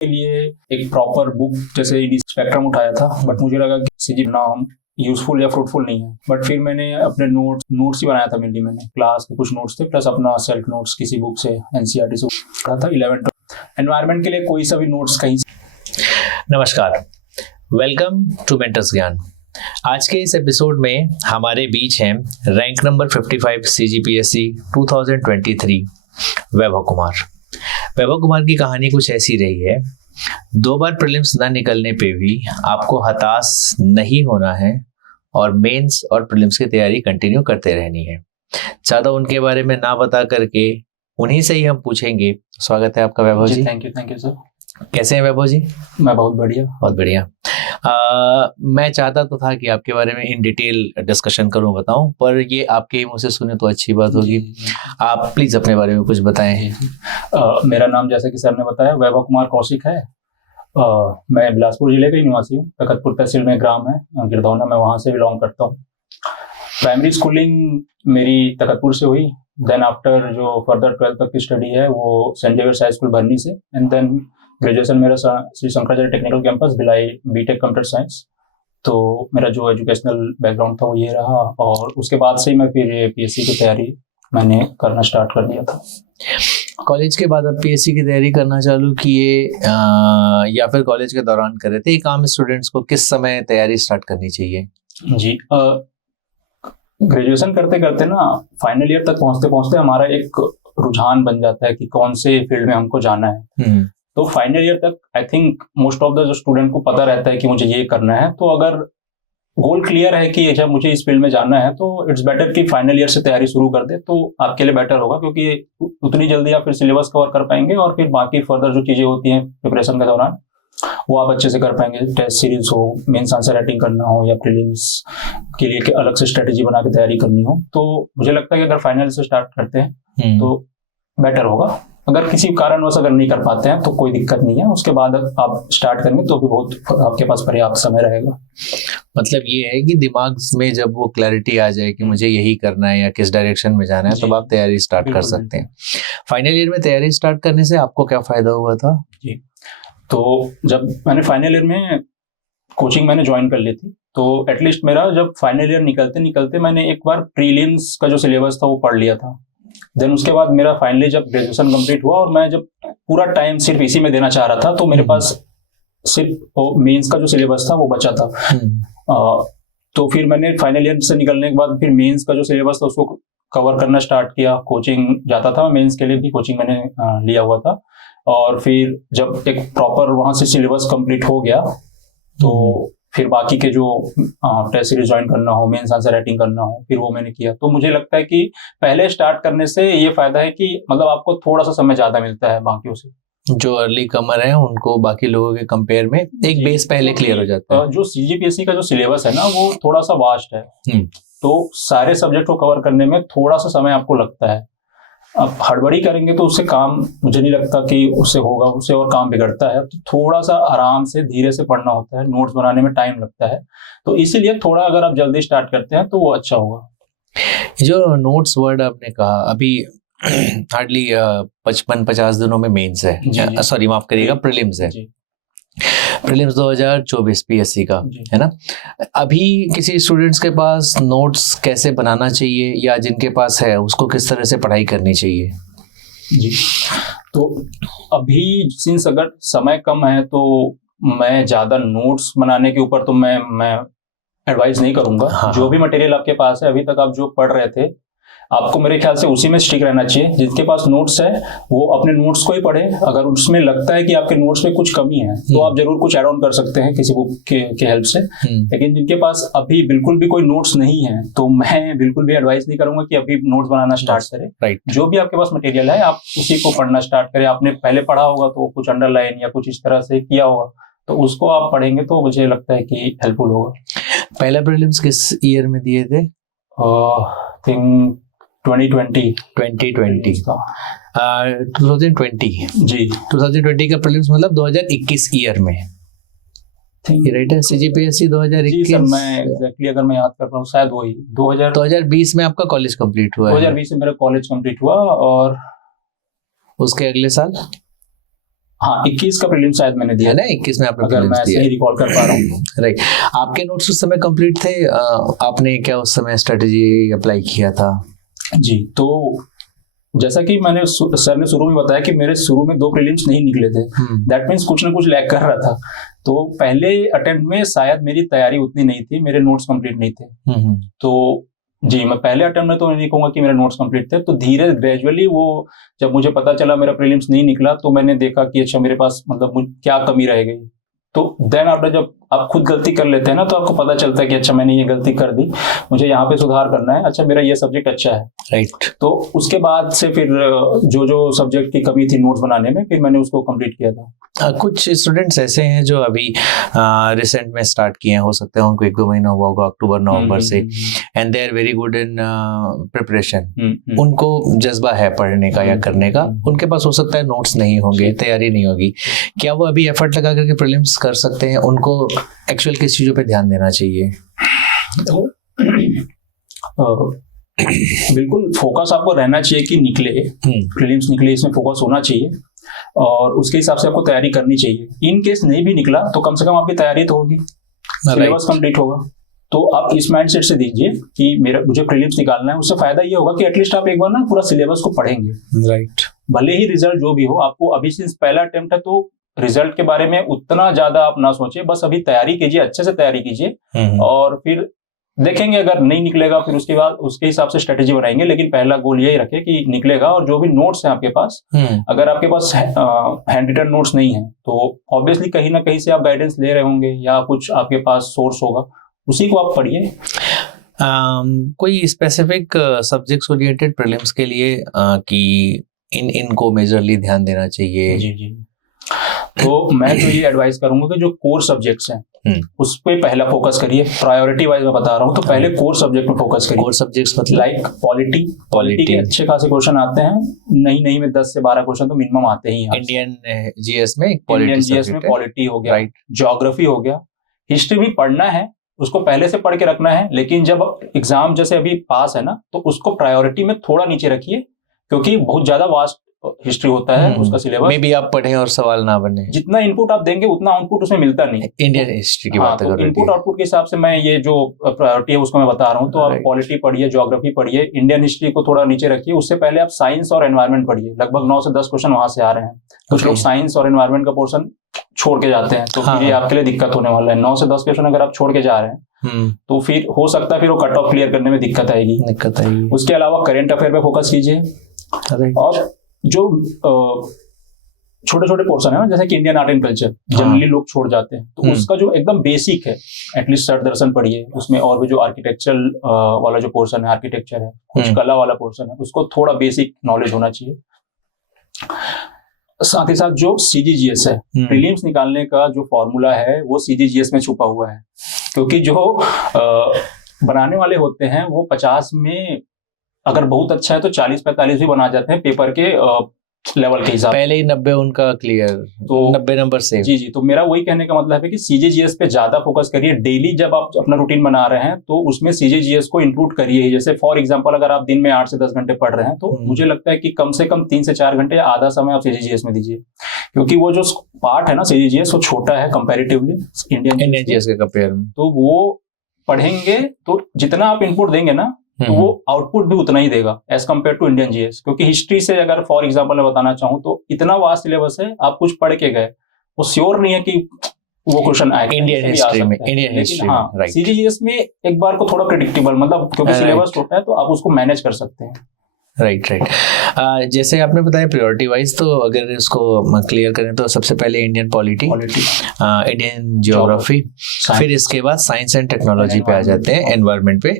के लिए एक प्रॉपर बुक जैसे स्पेक्ट्रम उठाया था, बट मुझे लगा कि सीजी ना हम यूजफुल या फ्रूटफुल नहीं है। बट फिर मैंने अपने नोट्स ही बनाया था। मेनली मैंने क्लास के कुछ नोट्स थे प्लस अपना सेल्फ नोट्स किसी बुक से एनसीईआरटी से पढ़ा था 11th। एनवायरनमेंट के लिए कोई सा भी नोट्स कहीं। नमस्कार, वेलकम टू मेंटर्स ज्ञान। आज के इस एपिसोड में हमारे बीच हैं rank number 55 CGPSC 2023 Vaibhav Kumar. Vaibhav Kumar की कहानी कुछ ऐसी रही है, 2 बार प्रीलिम्स न निकलने पे भी आपको हताश नहीं होना है और मेंस और प्रीलिम्स की तैयारी कंटिन्यू करते रहनी है। ज़्यादा उनके बारे में ना बता करके उन्हीं से ही हम पूछेंगे। स्वागत है आपका Vaibhav ji. Thank you sir. कैसे हैं वैभव जी? मैं बहुत बढ़िया। मैं चाहता तो था कि आपके बारे में इन डिटेल डिस्कशन करूं, बताऊं, पर ये आपके मुंह से सुने तो अच्छी बात होगी। आप प्लीज अपने बारे में कुछ बताएं। मेरा नाम जैसा कि सर ने बताया वैभव कुमार कौशिक है। मैं बिलासपुर जिले का ही निवासी हूँ। तखतपुर तहसील में ग्राम है गिरधौना, मैं वहाँ से बिलोंग करता हूँ। प्राइमरी स्कूलिंग मेरी तखतपुर से हुई। देन आफ्टर जो फर्दर 12th तक की स्टडी है वो सेंट जेवियर्स हाई स्कूल बरनी से, एंड देन ग्रेजुएशन मेरा Shri Shankaracharya technical campus Bhilai BTech computer science. तो मेरा जो एजुकेशनल बैकग्राउंड था वो ये रहा, और उसके बाद से ही मैं फिर पीएससी की तैयारी मैंने करना स्टार्ट कर दिया था। कॉलेज के बाद आप पीएससी की तैयारी करना चालू किए या फिर कॉलेज के दौरान कर रहे थे? एक आम स्टूडेंट्स को किस समय तैयारी स्टार्ट करनी चाहिए? जी, ग्रेजुएशन करते करते ना फाइनल ईयर तक पहुंचते पहुंचते हमारा एक रुझान बन जाता है कि कौन से फील्ड में हमको जाना है। तो फाइनल ईयर तक I think most of the जो स्टूडेंट को पता रहता है कि मुझे ये करना है। तो अगर गोल क्लियर है कि अच्छा मुझे इस फील्ड में जाना है, तो इट्स बेटर कि फाइनल ईयर से तैयारी शुरू कर दे, तो आपके लिए बेटर होगा, क्योंकि उतनी जल्दी आप फिर सिलेबस कवर कर पाएंगे और फिर बाकी फर्दर जो चीजें होती हैं प्रिपरेशन के दौरान वो आप अच्छे से कर पाएंगे। टेस्ट सीरीज हो, मेंस आंसर राइटिंग करना हो, या प्रीलिम्स के लिए अलग से स्ट्रेटेजी बना के तैयारी करनी हो, तो मुझे लगता है कि अगर फाइनल से स्टार्ट करते हैं तो बेटर होगा। अगर किसी कारणवश अगर नहीं कर पाते हैं तो कोई दिक्कत नहीं है, उसके बाद आप स्टार्ट करेंगे तो भी बहुत आपके पास पर्याप्त समय रहेगा। मतलब ये है कि दिमाग में जब वो क्लैरिटी आ जाए कि मुझे यही करना है या किस डायरेक्शन में जाना है, तब आप तैयारी स्टार्ट कर सकते हैं। फाइनल ईयर में तैयारी स्टार्ट करने से आपको क्या फायदा हुआ था? जी, तो जब मैंने फाइनल ईयर में कोचिंग मैंने ज्वाइन कर ली थी, तो एटलीस्ट मेरा जब फाइनल ईयर निकलते निकलते मैंने एक बार प्रीलिम्स का जो सिलेबस था वो पढ़ लिया था। देन उसके बाद मेरा फाइनली जब ग्रेजुएशन कंप्लीट हुआ और मैं जब पूरा टाइम सिर्फ इसी में देना चाह रहा था, तो मेरे पास सिर्फ मेंस का जो सिलेबस था वो बचा था। तो फिर मैंने फाइनल ईयर से निकलने के बाद फिर मेंस का जो सिलेबस था उसको कवर करना स्टार्ट किया। कोचिंग जाता था, मेंस के लिए भी कोचिंग मैंने लिया हुआ था। और फिर जब एक प्रॉपर वहां से सिलेबस कंप्लीट हो गया तो फिर बाकी के जो टेस्ट सीरीज ज्वाइन करना हो, मेंस आंसर राइटिंग करना हो, फिर वो मैंने किया। तो मुझे लगता है कि पहले स्टार्ट करने से ये फायदा है कि मतलब आपको थोड़ा सा समय ज्यादा मिलता है बाकियों से। जो अर्ली कमर है उनको बाकी लोगों के कंपेयर में एक बेस पहले क्लियर हो जाता है। जो सीजीपीएससी का जो सिलेबस है ना वो थोड़ा सा वास्ट है, तो सारे सब्जेक्ट को कवर करने में थोड़ा सा समय आपको लगता है। अब हड़बड़ी करेंगे तो उससे काम मुझे नहीं लगता कि उससे होगा, उससे और काम बिगड़ता है। तो थोड़ा सा आराम से धीरे से पढ़ना होता है, नोट्स बनाने में टाइम लगता है, तो इसीलिए थोड़ा अगर आप जल्दी स्टार्ट करते हैं तो वो अच्छा होगा। जो नोट्स वर्ड आपने कहा, अभी हार्डली 55-50 दिनों में मेंस है, सॉरी माफ करिएगा, प्रीलिम्स है। प्रीलिम्स 2024 पीएससी का है ना। अभी किसी स्टूडेंट्स के पास नोट्स कैसे बनाना चाहिए, या जिनके पास है उसको किस तरह से पढ़ाई करनी चाहिए? जी, तो अभी सिंस अगर समय कम है तो मैं ज़्यादा नोट्स बनाने के ऊपर तो मैं एडवाइस नहीं करूंगा। हाँ। जो भी मटेरियल आपके पास है, अभी तक आप जो पढ़ रहे थे, आपको मेरे ख्याल से उसी में स्टिक रहना चाहिए। जिसके पास नोट्स है वो अपने नोट्स को ही पढ़े। अगर उसमें लगता है कि आपके नोट्स में कुछ कमी है तो आप जरूर कुछ ऐड ऑन कर सकते हैं किसी बुक के हेल्प से। लेकिन जिनके पास अभी बिल्कुल भी कोई नोट्स नहीं है तो मैं बिल्कुल भी एडवाइस नहीं करूंगा कि अभी नोट्स बनाना स्टार्ट करें। राइट। जो भी आपके पास मटेरियल है आप उसी को पढ़ना स्टार्ट करें। आपने पहले पढ़ा होगा तो कुछ अंडरलाइन या कुछ इस तरह से किया होगा, तो उसको आप पढ़ेंगे तो मुझे लगता है कि हेल्पफुल होगा। पहला प्रीलिम्स किस ईयर में दिए थे? थिंक 2020 जी 2020 का प्रीलिम्स मतलब 2021 ईयर में, राइट है? सीजीपीएससी 2021। सर मैं एग्जैक्टली अगर मैं याद कर रहा हूँ शायद वही 2020 में आपका कॉलेज कंप्लीट हुआ। 2020 में मेरा कॉलेज कंप्लीट हुआ, और उसके अगले साल हाँ 21 का प्रीलिम्स शायद मैंने दिया है ना, 21 में आपने अगर मैं prelims दिया सही रिकॉल कर पा रहा हूँ। राइट। आपके नोट्स उस समय कंप्लीट थे? आपने क्या उस समय स्ट्रेटेजी अप्लाई किया था? जी, तो जैसा कि मैंने सर ने शुरू में बताया कि मेरे शुरू में 2 प्रीलिम्स नहीं निकले थे, दैट मीन्स कुछ ना कुछ लैग कर रहा था। तो पहले अटेम्प्ट में शायद मेरी तैयारी उतनी नहीं थी, मेरे नोट्स कंप्लीट नहीं थे। तो जी, मैं पहले अटेम्प्ट में तो नहीं कहूँगा कि मेरे नोट्स कंप्लीट थे, तो धीरे ग्रेजुअली वो जब मुझे पता चला मेरा प्रीलिम्स नहीं निकला, तो मैंने देखा कि अच्छा मेरे पास मतलब क्या कमी रह गई। तो देन आफ्टर जब आप खुद गलती कर लेते हैं ना, तो आपको पता चलता है कि अच्छा मैंने ये गलती कर दी, मुझे यहाँ पे सुधार करना है, अच्छा मेरा ये सब्जेक्ट अच्छा है। राइट। तो उसके बाद से फिर जो सब्जेक्ट की कमी थी नोट्स बनाने में, फिर मैंने उसको कंप्लीट किया था। कुछ स्टूडेंट्स ऐसे हैं जो अभी रिसेंट में स्टार्ट किए हैं, हो सकता है उनको 1-2 महीना हुआ होगा अक्टूबर नवंबर से, and they are very good in preparation. उनको जज्बा है पढ़ने का या करने का, उनके पास हो सकता है नोट्स नहीं होंगे, तैयारी नहीं होगी, क्या वो अभी एफर्ट लगा करके प्रीलिम्स कर सकते हैं? उनको एक्चुअल किस चीजों पे ध्यान देना चाहिए? बिल्कुल फोकस आपको रहना चाहिए कि निकले, प्रीलिम्स निकले, इसमें फोकस होना चाहिए और उसके हिसाब से आपको तैयारी करनी चाहिए। इन केस नहीं भी निकला तो कम से कम आपकी तैयारी तो होगी, सिलेबस कंप्लीट होगा। तो आप इस माइंडसेट से दीजिए कि मुझे प्रीलिम्स निकालना है। उससे फायदा ये होगा कि एटलीस्ट आप एक बार ना पूरा सिलेबस को पढ़ेंगे। राइट। भले ही रिजल्ट जो भी हो, आपको अभी सिंस पहला अटेम्प्ट है तो रिजल्ट के बारे में उतना ज्यादा आप ना सोचिए, बस अभी तैयारी कीजिए, अच्छे से तैयारी कीजिए और फिर देखेंगे अगर नहीं निकलेगा फिर उसके बाद उसके हिसाब से स्ट्रेटेजी बनाएंगे। लेकिन पहला गोल यही रखे कि निकलेगा। और जो भी नोट्स हैं आपके पास, अगर आपके पास हैंड रिटन नोट्स नहीं है तो ऑब्वियसली कहीं ना कहीं से आप गाइडेंस ले रहे होंगे या कुछ आपके पास सोर्स होगा, उसी को आप पढ़िए। कोई स्पेसिफिक सब्जेक्ट्स ओरिएंटेड प्रीलिम्स के लिए कि इनको मेजरली ध्यान देना चाहिए? जी। तो मैं तो ये एडवाइस करूंगा कि जो कोर सब्जेक्ट्स हैं उस पे पहला फोकस करिए। प्रायोरिटी वाइज मैं बता रहा हूँ, तो पहले कोर सब्जेक्ट में फोकस करिए। कोर सब्जेक्ट्स मतलब लाइक पॉलिटी के अच्छे खासे क्वेश्चन आते हैं, नहीं में 10 से 12 क्वेश्चन तो मिनिमम आते ही हैं। इंडियन जीएस में पॉलिटी हो गया, ज्योग्राफी हो गया, हिस्ट्री भी पढ़ना है, उसको पहले से पढ़ के रखना है। लेकिन जब एग्जाम जैसे अभी पास है ना, तो उसको प्रायोरिटी में थोड़ा नीचे रखिए, क्योंकि बहुत ज्यादा वास्ट हिस्ट्री होता है उसका सिलेबस। मे भी आप पढ़ें और सवाल ना बने। जितना इनपुट आप देंगे उतना आउटपुट उसमें मिलता नहीं। इंडियन हिस्ट्री की बात कर रहे हैं। इनपुट आउटपुट के हिसाब से मैं ये जो प्रायोरिटी है उसको मैं बता रहा हूँ। तो आप पॉलिटी पढ़िए, ज्योग्राफी पढ़िए, इंडियन हिस्ट्री को थोड़ा नीचे रखिए। उससे पहले आप साइंस और एनवायरमेंट पढ़िए। लगभग 9 से 10 क्वेश्चन वहां से आ रहे हैं। कुछ लोग साइंस और एनवायरमेंट का पोर्शन छोड़ के जाते हैं, तो फिर ये आपके लिए दिक्कत होने वाला है। 9 से 10 क्वेश्चन अगर आप छोड़ के जा रहे हैं तो फिर हो सकता है फिर वो कट ऑफ क्लियर करने में दिक्कत आएगी। उसके अलावा करेंट अफेयर पे फोकस कीजिए। और जो छोटे छोटे पोर्शन है ना, जैसे कि Indian art and culture generally लोग छोड़ जाते हैं, तो उसका जो एकदम बेसिक है, एटलीस्ट सर दर्शन पढ़िए। उसमें और भी जो आर्किटेक्चरल वाला जो पोर्शन है, आर्किटेक्चर है, कुछ कला वाला पोर्शन है, उसको थोड़ा बेसिक नॉलेज होना चाहिए। साथ ही साथ जो सीजीजीएस है, प्रीलिम्स निकालने का जो फॉर्मूला है वो सीजीजीएस में छुपा हुआ है। क्योंकि जो बनाने वाले होते हैं वो 50 में अगर बहुत अच्छा है तो 40-45 भी बना जाते हैं पेपर के लेवल के हिसाब। पहले ही 90 उनका क्लियर, तो 90 नंबर से। जी। तो मेरा वही कहने का मतलब है कि सीजीजीएस पे ज्यादा फोकस करिए। डेली जब आप अपना रूटीन बना रहे हैं तो उसमें सीजीजीएस को इंक्लूड करिए। जैसे फॉर एग्जांपल अगर आप दिन में 8 से 10 घंटे पढ़ रहे हैं, तो मुझे लगता है कि कम से कम 3 से 4 घंटे या आधा समय आप सीजीजीएस में दीजिए। क्योंकि वो जो पार्ट है ना सीजीजीएस, वो छोटा है कंपेरेटिवली इंडियन जीएस के कंपेयर में। तो वो पढ़ेंगे तो जितना आप इनपुट देंगे ना, तो वो आउटपुट भी उतना ही देगा as compare to Indian GS. क्योंकि हिस्ट्री से अगर फॉर एग्जांपल मैं बताना चाहूँ तो इतना वास्ट सिलेबस है, आप कुछ पढ़ के गए, वो श्योर नहीं है कि वो क्वेश्चन आएगा इंडियन हिस्ट्री में। इंडियन हिस्ट्री में राइट। सीजीजीएस में एक बार को थोड़ा प्रेडिक्टेबल, मतलब क्योंकि सिलेबस छोटा है तो आप उसको मैनेज कर सकते हैं। राइट। जैसे आपने बताया प्रायोरिटी वाइज, तो अगर इसको क्लियर करें तो सबसे पहले इंडियन पॉलिटी, इंडियन ज्योग्राफी, फिर इसके बाद साइंस एंड टेक्नोलॉजी पे आ जाते हैं, एनवायरनमेंट पे,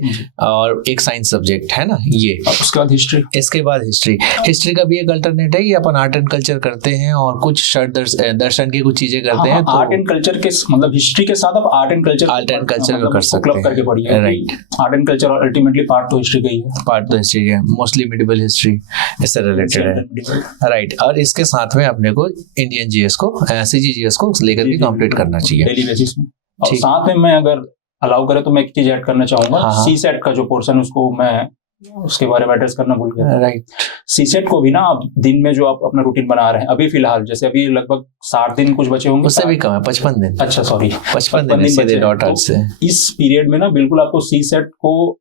और एक साइंस सब्जेक्ट है ना ये। उसके बाद हिस्ट्री। इसके बाद हिस्ट्री का भी एक अल्टरनेट है कि अपन आर्ट एंड कल्चर करते हैं और कुछ दर्शन की कुछ चीजें करते हैं। आर्ट एंड कल्चर के मतलब हिस्ट्री के साथ आप आर्ट एंड कल्चर कर सकते हैं, करके पढ़िए। Right. Art and culture ultimately part तो हिस्ट्री का ही है। पार्ट तो हिस्ट्री का मोस्टली मेडिवल हिस्ट्री इससे रिलेटेड है। राइट। और इसके साथ में अपने को इंडियन जीएस को, सीजीजीएस को लेकर के कंप्लीट करना चाहिए डेली बेसिस में। और साथ में मैं अगर अलाउ करे तो मैं एक चीज ऐड करना चाहूंगा, सी सेट का जो पोर्शन है उसको मैं उसके बारे में एड्रेस करना भूल गया। राइट। सीसेट को भी ना आप दिन में जो आप अपना रूटीन बना रहे हैं अभी फिलहाल, जैसे अभी लगभग 60 दिन कुछ बचे होंगे, उससे भी कम है, 55 दिन। अच्छा सॉरी, 55 दिन सीधे डॉट आउट से। इस पीरियड में ना बिल्कुल आपको सीसेट को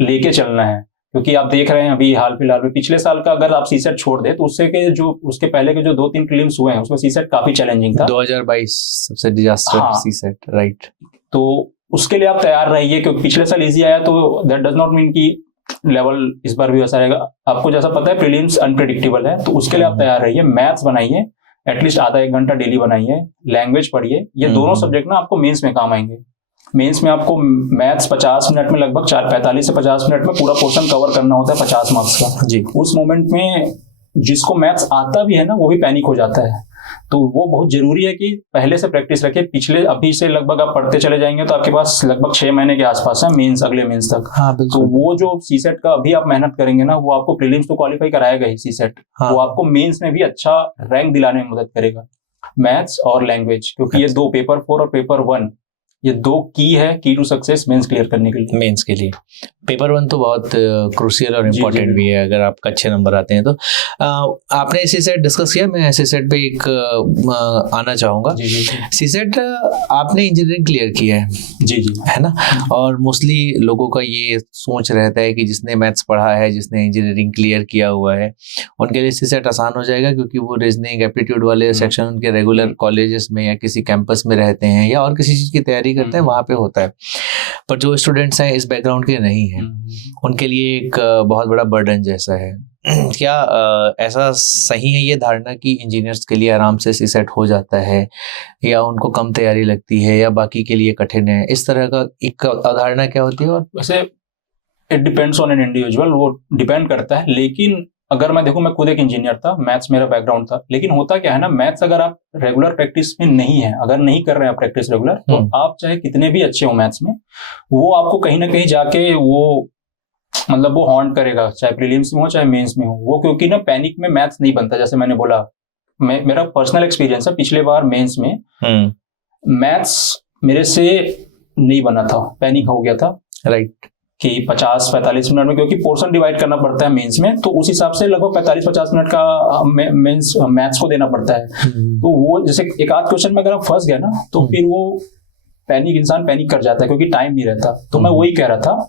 लेके चलना है, क्योंकि आप देख रहे हैं अभी हाल फिलहाल में पिछले साल का अगर आप सीसेट छोड़ दे तो उसके पहले के जो 2-3 प्रीलिम्स हुए हैं उसमें सीसेट काफी चैलेंजिंग था। 2022 सबसे डिजास्टर सीसेट। राइट। तो उसके लिए आप तैयार रहिए, क्योंकि पिछले साल इजी आया तो दैट डज नॉट मीन कि लेवल इस बार भी वैसा रहेगा। आपको जैसा पता है प्रीलिम्स अनप्रेडिक्टेबल है, तो उसके लिए आप तैयार रहिए। मैथ्स बनाइए, एटलीस्ट आधा 1 घंटा डेली बनाइए। लैंग्वेज पढ़िए, ये दोनों सब्जेक्ट ना आपको मेंस में काम आएंगे। मेंस में आपको मैथ्स 50 मिनट में लगभग 45 से 50 मिनट में पूरा पोर्शन कवर करना होता है 50 मार्क्स का जी। उस मोमेंट में जिसको मैथ्स आता भी है ना वो भी पैनिक हो जाता है। तो वो बहुत जरूरी है कि पहले से प्रैक्टिस रखें। पिछले अभी से लगभग आप पढ़ते चले जाएंगे तो आपके पास लगभग 6 महीने के आसपास है मेंस, अगले मेंस तक। हाँ, तो वो जो सीसेट का अभी आप मेहनत करेंगे ना वो आपको प्रीलिम्स तो क्वालिफाई कराएगा ही सीसेट। वो आपको मेंस में भी अच्छा रैंक दिलाने में मदद करेगा, मैथ्स और लैंग्वेज, क्योंकि ये 2 पेपर 4 और पेपर 1 ये 2 की टू सक्सेस मेंस क्लियर करने के लिए। मेंस के लिए पेपर 1 तो बहुत क्रूशियल और इम्पोर्टेंट भी है, अगर आपका अच्छे नंबर आते हैं तो। आपने सीसेट डिस्कस किया, मैं सीसेट पे एक आना चाहूँगा। सीसेट आपने इंजीनियरिंग क्लियर किया है जी जी, है ना, और मोस्टली लोगों का ये सोच रहता है कि जिसने मैथ्स पढ़ा है, जिसने इंजीनियरिंग क्लियर किया हुआ है, उनके लिए सीसेट आसान हो जाएगा, क्योंकि वो रीजनिंग एप्टीट्यूड वाले सेक्शन उनके रेगुलर कॉलेजेस में या किसी कैंपस में रहते हैं या और किसी चीज़ की तैयारी करते हैं, वहाँ पे होता है। पर जो स्टूडेंट्स हैं इस बैकग्राउंड के नहीं हैं, उनके लिए एक बहुत बड़ा बर्डन जैसा है। क्या ऐसा सही है ये धारणा कि इंजीनियर्स के लिए आराम से सीसेट हो जाता है, या उनको कम तैयारी लगती है, या बाकी के लिए कठिन है? इस तरह का एक अवधारणा क्या होती है? और वैसे it depends on an individual, वो डिपेंड करता है। लेकिन अगर मैं देखूं, मैं खुद एक इंजीनियर था, मैथ्स मेरा बैकग्राउंड था, लेकिन होता क्या है ना, मैथ्स अगर आप रेगुलर प्रैक्टिस में नहीं है, अगर नहीं कर रहे हैं आप प्रैक्टिस रेगुलर, तो आप चाहे कितने भी अच्छे हो मैथ्स में, वो आपको कहीं ना कहीं जाके वो मतलब वो हॉन्ट करेगा, चाहे प्रीलिम्स में हो चाहे मेंस में हो वो, क्योंकि ना पैनिक में मैथ्स नहीं बनता। जैसे मैंने बोला, मेरा पर्सनल एक्सपीरियंस है, पिछले बार मेंस में मैथ्स मेरे से नहीं बना था, पैनिक हो गया था। राइट। कि 50-45 मिनट में, क्योंकि पोर्शन डिवाइड करना पड़ता है मेंस में, तो उस हिसाब से लगभग 45-50 मिनट का मेंस मैथ्स को देना पड़ता है। तो वो जैसे एक आध क्वेश्चन में अगर आप फंस गए ना, तो फिर वो इंसान पैनिक कर जाता है, क्योंकि टाइम नहीं रहता। तो मैं वही कह रहा था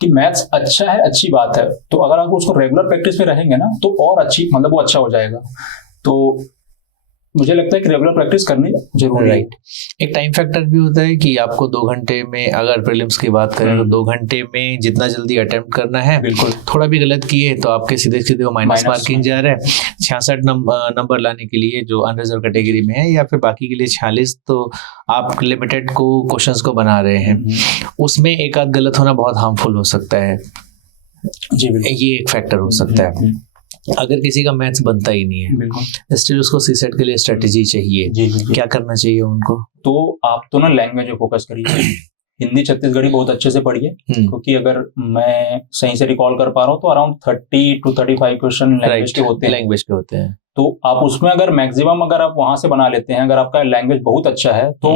कि मैथ्स अच्छा है, अच्छी बात है, तो अगर आप उसको रेगुलर प्रैक्टिस में रहेंगे ना तो और अच्छी, मतलब वो अच्छा हो जाएगा। तो मुझे लगता है कि रेगुलर प्रैक्टिस करनी जरूरी है। एक टाइम फैक्टर भी होता है कि आपको 2 घंटे में, अगर प्रीलिम्स की बात करें तो 2 घंटे में जितना जल्दी अटेम्प्ट करना है। बिल्कुल। थोड़ा भी गलत किए तो आपके सीधे सीधे वो माइनस मार्किंग जा रहा है। 66 नंबर लाने के लिए जो अनरिजर्व कैटेगरी में है, या फिर बाकी के लिए 46, तो आप लिमिटेड को क्वेश्चंस को बना रहे हैं, उसमें एक आध गलत होना बहुत हार्मफुल हो सकता है। जी, ये एक फैक्टर हो सकता है। अगर किसी का मैथ्स बनता ही नहीं है, स्टिल उसको सीसेट के लिए स्ट्रेटेजी चाहिए, क्या करना चाहिए उनको? तो आप तो ना लैंग्वेज पे फोकस करिए। हिंदी छत्तीसगढ़ी बहुत अच्छे से पढ़िए, क्योंकि अगर मैं सही से रिकॉल कर पा रहा हूँ तो अराउंड 30 to 35 क्वेश्चन लैंग्वेज के होते हैं। तो आप उसमें अगर मैक्सिमम अगर आप वहां से बना लेते हैं, अगर आपका लैंग्वेज बहुत अच्छा है तो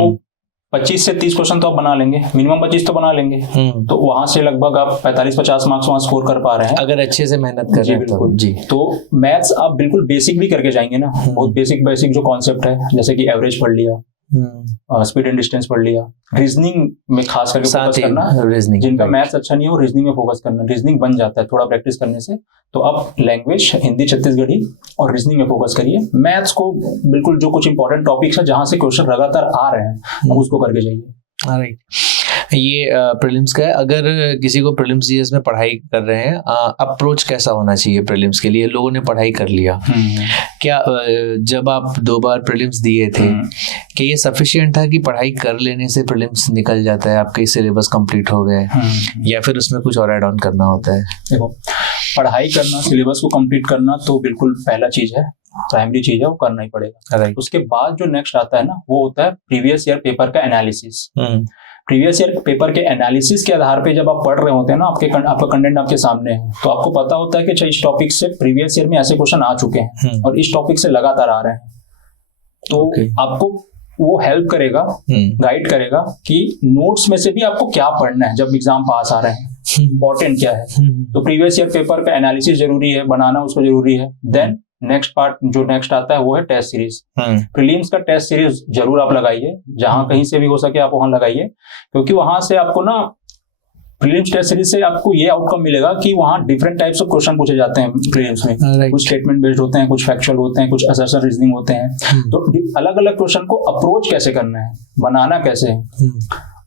25 से 30 क्वेश्चन तो आप बना लेंगे, मिनिमम 25 तो बना लेंगे। तो वहां से लगभग आप 45-50 मार्क्स वहां स्कोर कर पा रहे हैं, अगर अच्छे से मेहनत कर रहे हैं। बिल्कुल जी। तो मैथ्स आप बिल्कुल बेसिक भी करके जाएंगे ना, बहुत बेसिक जो कॉन्सेप्ट है, जैसे कि एवरेज पढ़ लिया, स्पीड एंड डिस्टेंस पढ़ लिया, रीजनिंग में खास करके फोकस करना। जिनका मैथ्स अच्छा नहीं हो, रीजनिंग में फोकस करना, रीजनिंग बन जाता है थोड़ा प्रैक्टिस करने से। तो आप लैंग्वेज हिंदी छत्तीसगढ़ी और रीजनिंग में फोकस करिए। मैथ्स को बिल्कुल जो कुछ इंपॉर्टेंट टॉपिक्स है जहां से क्वेश्चन लगातार आ रहे हैं अब उसको करके जाइए। राइट। ये प्रीलिम्स का है। अगर किसी को प्रीलिम्स जीएस में पढ़ाई कर रहे हैं, अप्रोच कैसा होना चाहिए प्रीलिम्स के लिए? लोगों ने पढ़ाई कर लिया, क्या जब आप 2 बार प्रीलिम्स दिए थे, कि ये सफिशिएंट था कि पढ़ाई कर लेने से प्रीलिम्स निकल जाता है, आपके सिलेबस कंप्लीट हो गए, या फिर उसमें कुछ और ऐड ऑन करना होता है? देखो, पढ़ाई करना, सिलेबस को कंप्लीट करना तो बिल्कुल पहला चीज है, प्राइमरी चीज है, वो करना ही पड़ेगा। उसके बाद जो नेक्स्ट आता है ना, वो होता है प्रीवियस ईयर पेपर का एनालिसिस। प्रीवियस ईयर पेपर के एनालिसिस के आधार पे जब आप पढ़ रहे होते हैं ना, आपका कंटेंट आपके सामने है, तो आपको पता होता है कि इस टॉपिक से प्रीवियस ईयर में ऐसे क्वेश्चन आ चुके हैं और इस टॉपिक से लगातार आ रहे हैं। तो आपको वो हेल्प करेगा, गाइड करेगा कि नोट्स में से भी आपको क्या पढ़ना है जब एग्जाम पास आ रहे हैं। इंपॉर्टेंट क्या है। तो प्रीवियस ईयर पेपर का एनालिसिस जरूरी है, बनाना उसको जरूरी है। देन नेक्स्ट पार्ट जो नेक्स्ट आता है वो है टेस्ट सीरीज। प्रीलिम्स का टेस्ट सीरीज जरूर आप लगाइए, जहां कहीं से भी हो सके आप वहां लगाइए, क्योंकि वहां से आपको ना प्रीलिम्स टेस्ट सीरीज से आपको ये आउटकम मिलेगा कि वहां डिफरेंट टाइप्स ऑफ क्वेश्चन पूछे जाते हैं प्रीलिम्स में। कुछ स्टेटमेंट बेस्ड होते हैं, कुछ फैक्चुअल होते हैं, कुछ असर्शन रीजनिंग होते हैं। तो अलग अलग क्वेश्चन को अप्रोच कैसे करना है, बनाना कैसे है,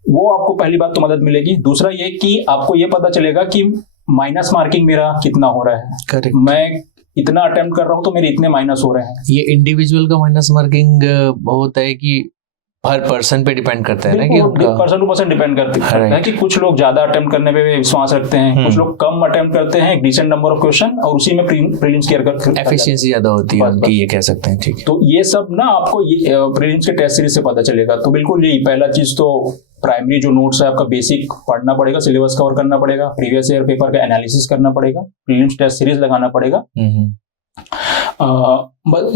वो आपको पहली बात तो मदद मिलेगी। दूसरा ये कि आपको ये पता चलेगा कि माइनस मार्किंग मेरा कितना हो रहा है। करेक्ट। मैं इतना अटेम्प्ट कर रहा हूँ तो मेरे इतने माइनस हो रहे हैं। ये इंडिविजुअल का माइनस मार्किंग होता है कि हर पर्सन पे डिपेंड करता है ना, कि उनका पर्सन टू पर्सन डिपेंड करता है कि कुछ लोग ज्यादा अटेम्प्ट करने पे विश्वास रखते हैं, कुछ लोग कम अटेम्प्ट करते हैं, एक डिसेंट नंबर ऑफ क्वेश्चन, और उसी में प्रीलिम्स क्लियर कर एफिशिएंसी ज्यादा होती है उनकी, ये कह सकते हैं। ठीक है। तो ये सब ना आपको प्रीलिम्स के टेस्ट सीरीज से पता चलेगा। तो बिल्कुल यही पहला चीज तो प्राइमरी जो नोट्स है आपका बेसिक पढ़ना पड़ेगा, सिलेबस कवर करना पड़ेगा, प्रीवियस ईयर पेपर का एनालिसिस करना पड़ेगा, प्रीलिम्स टेस्ट सीरीज लगाना पड़ेगा। बस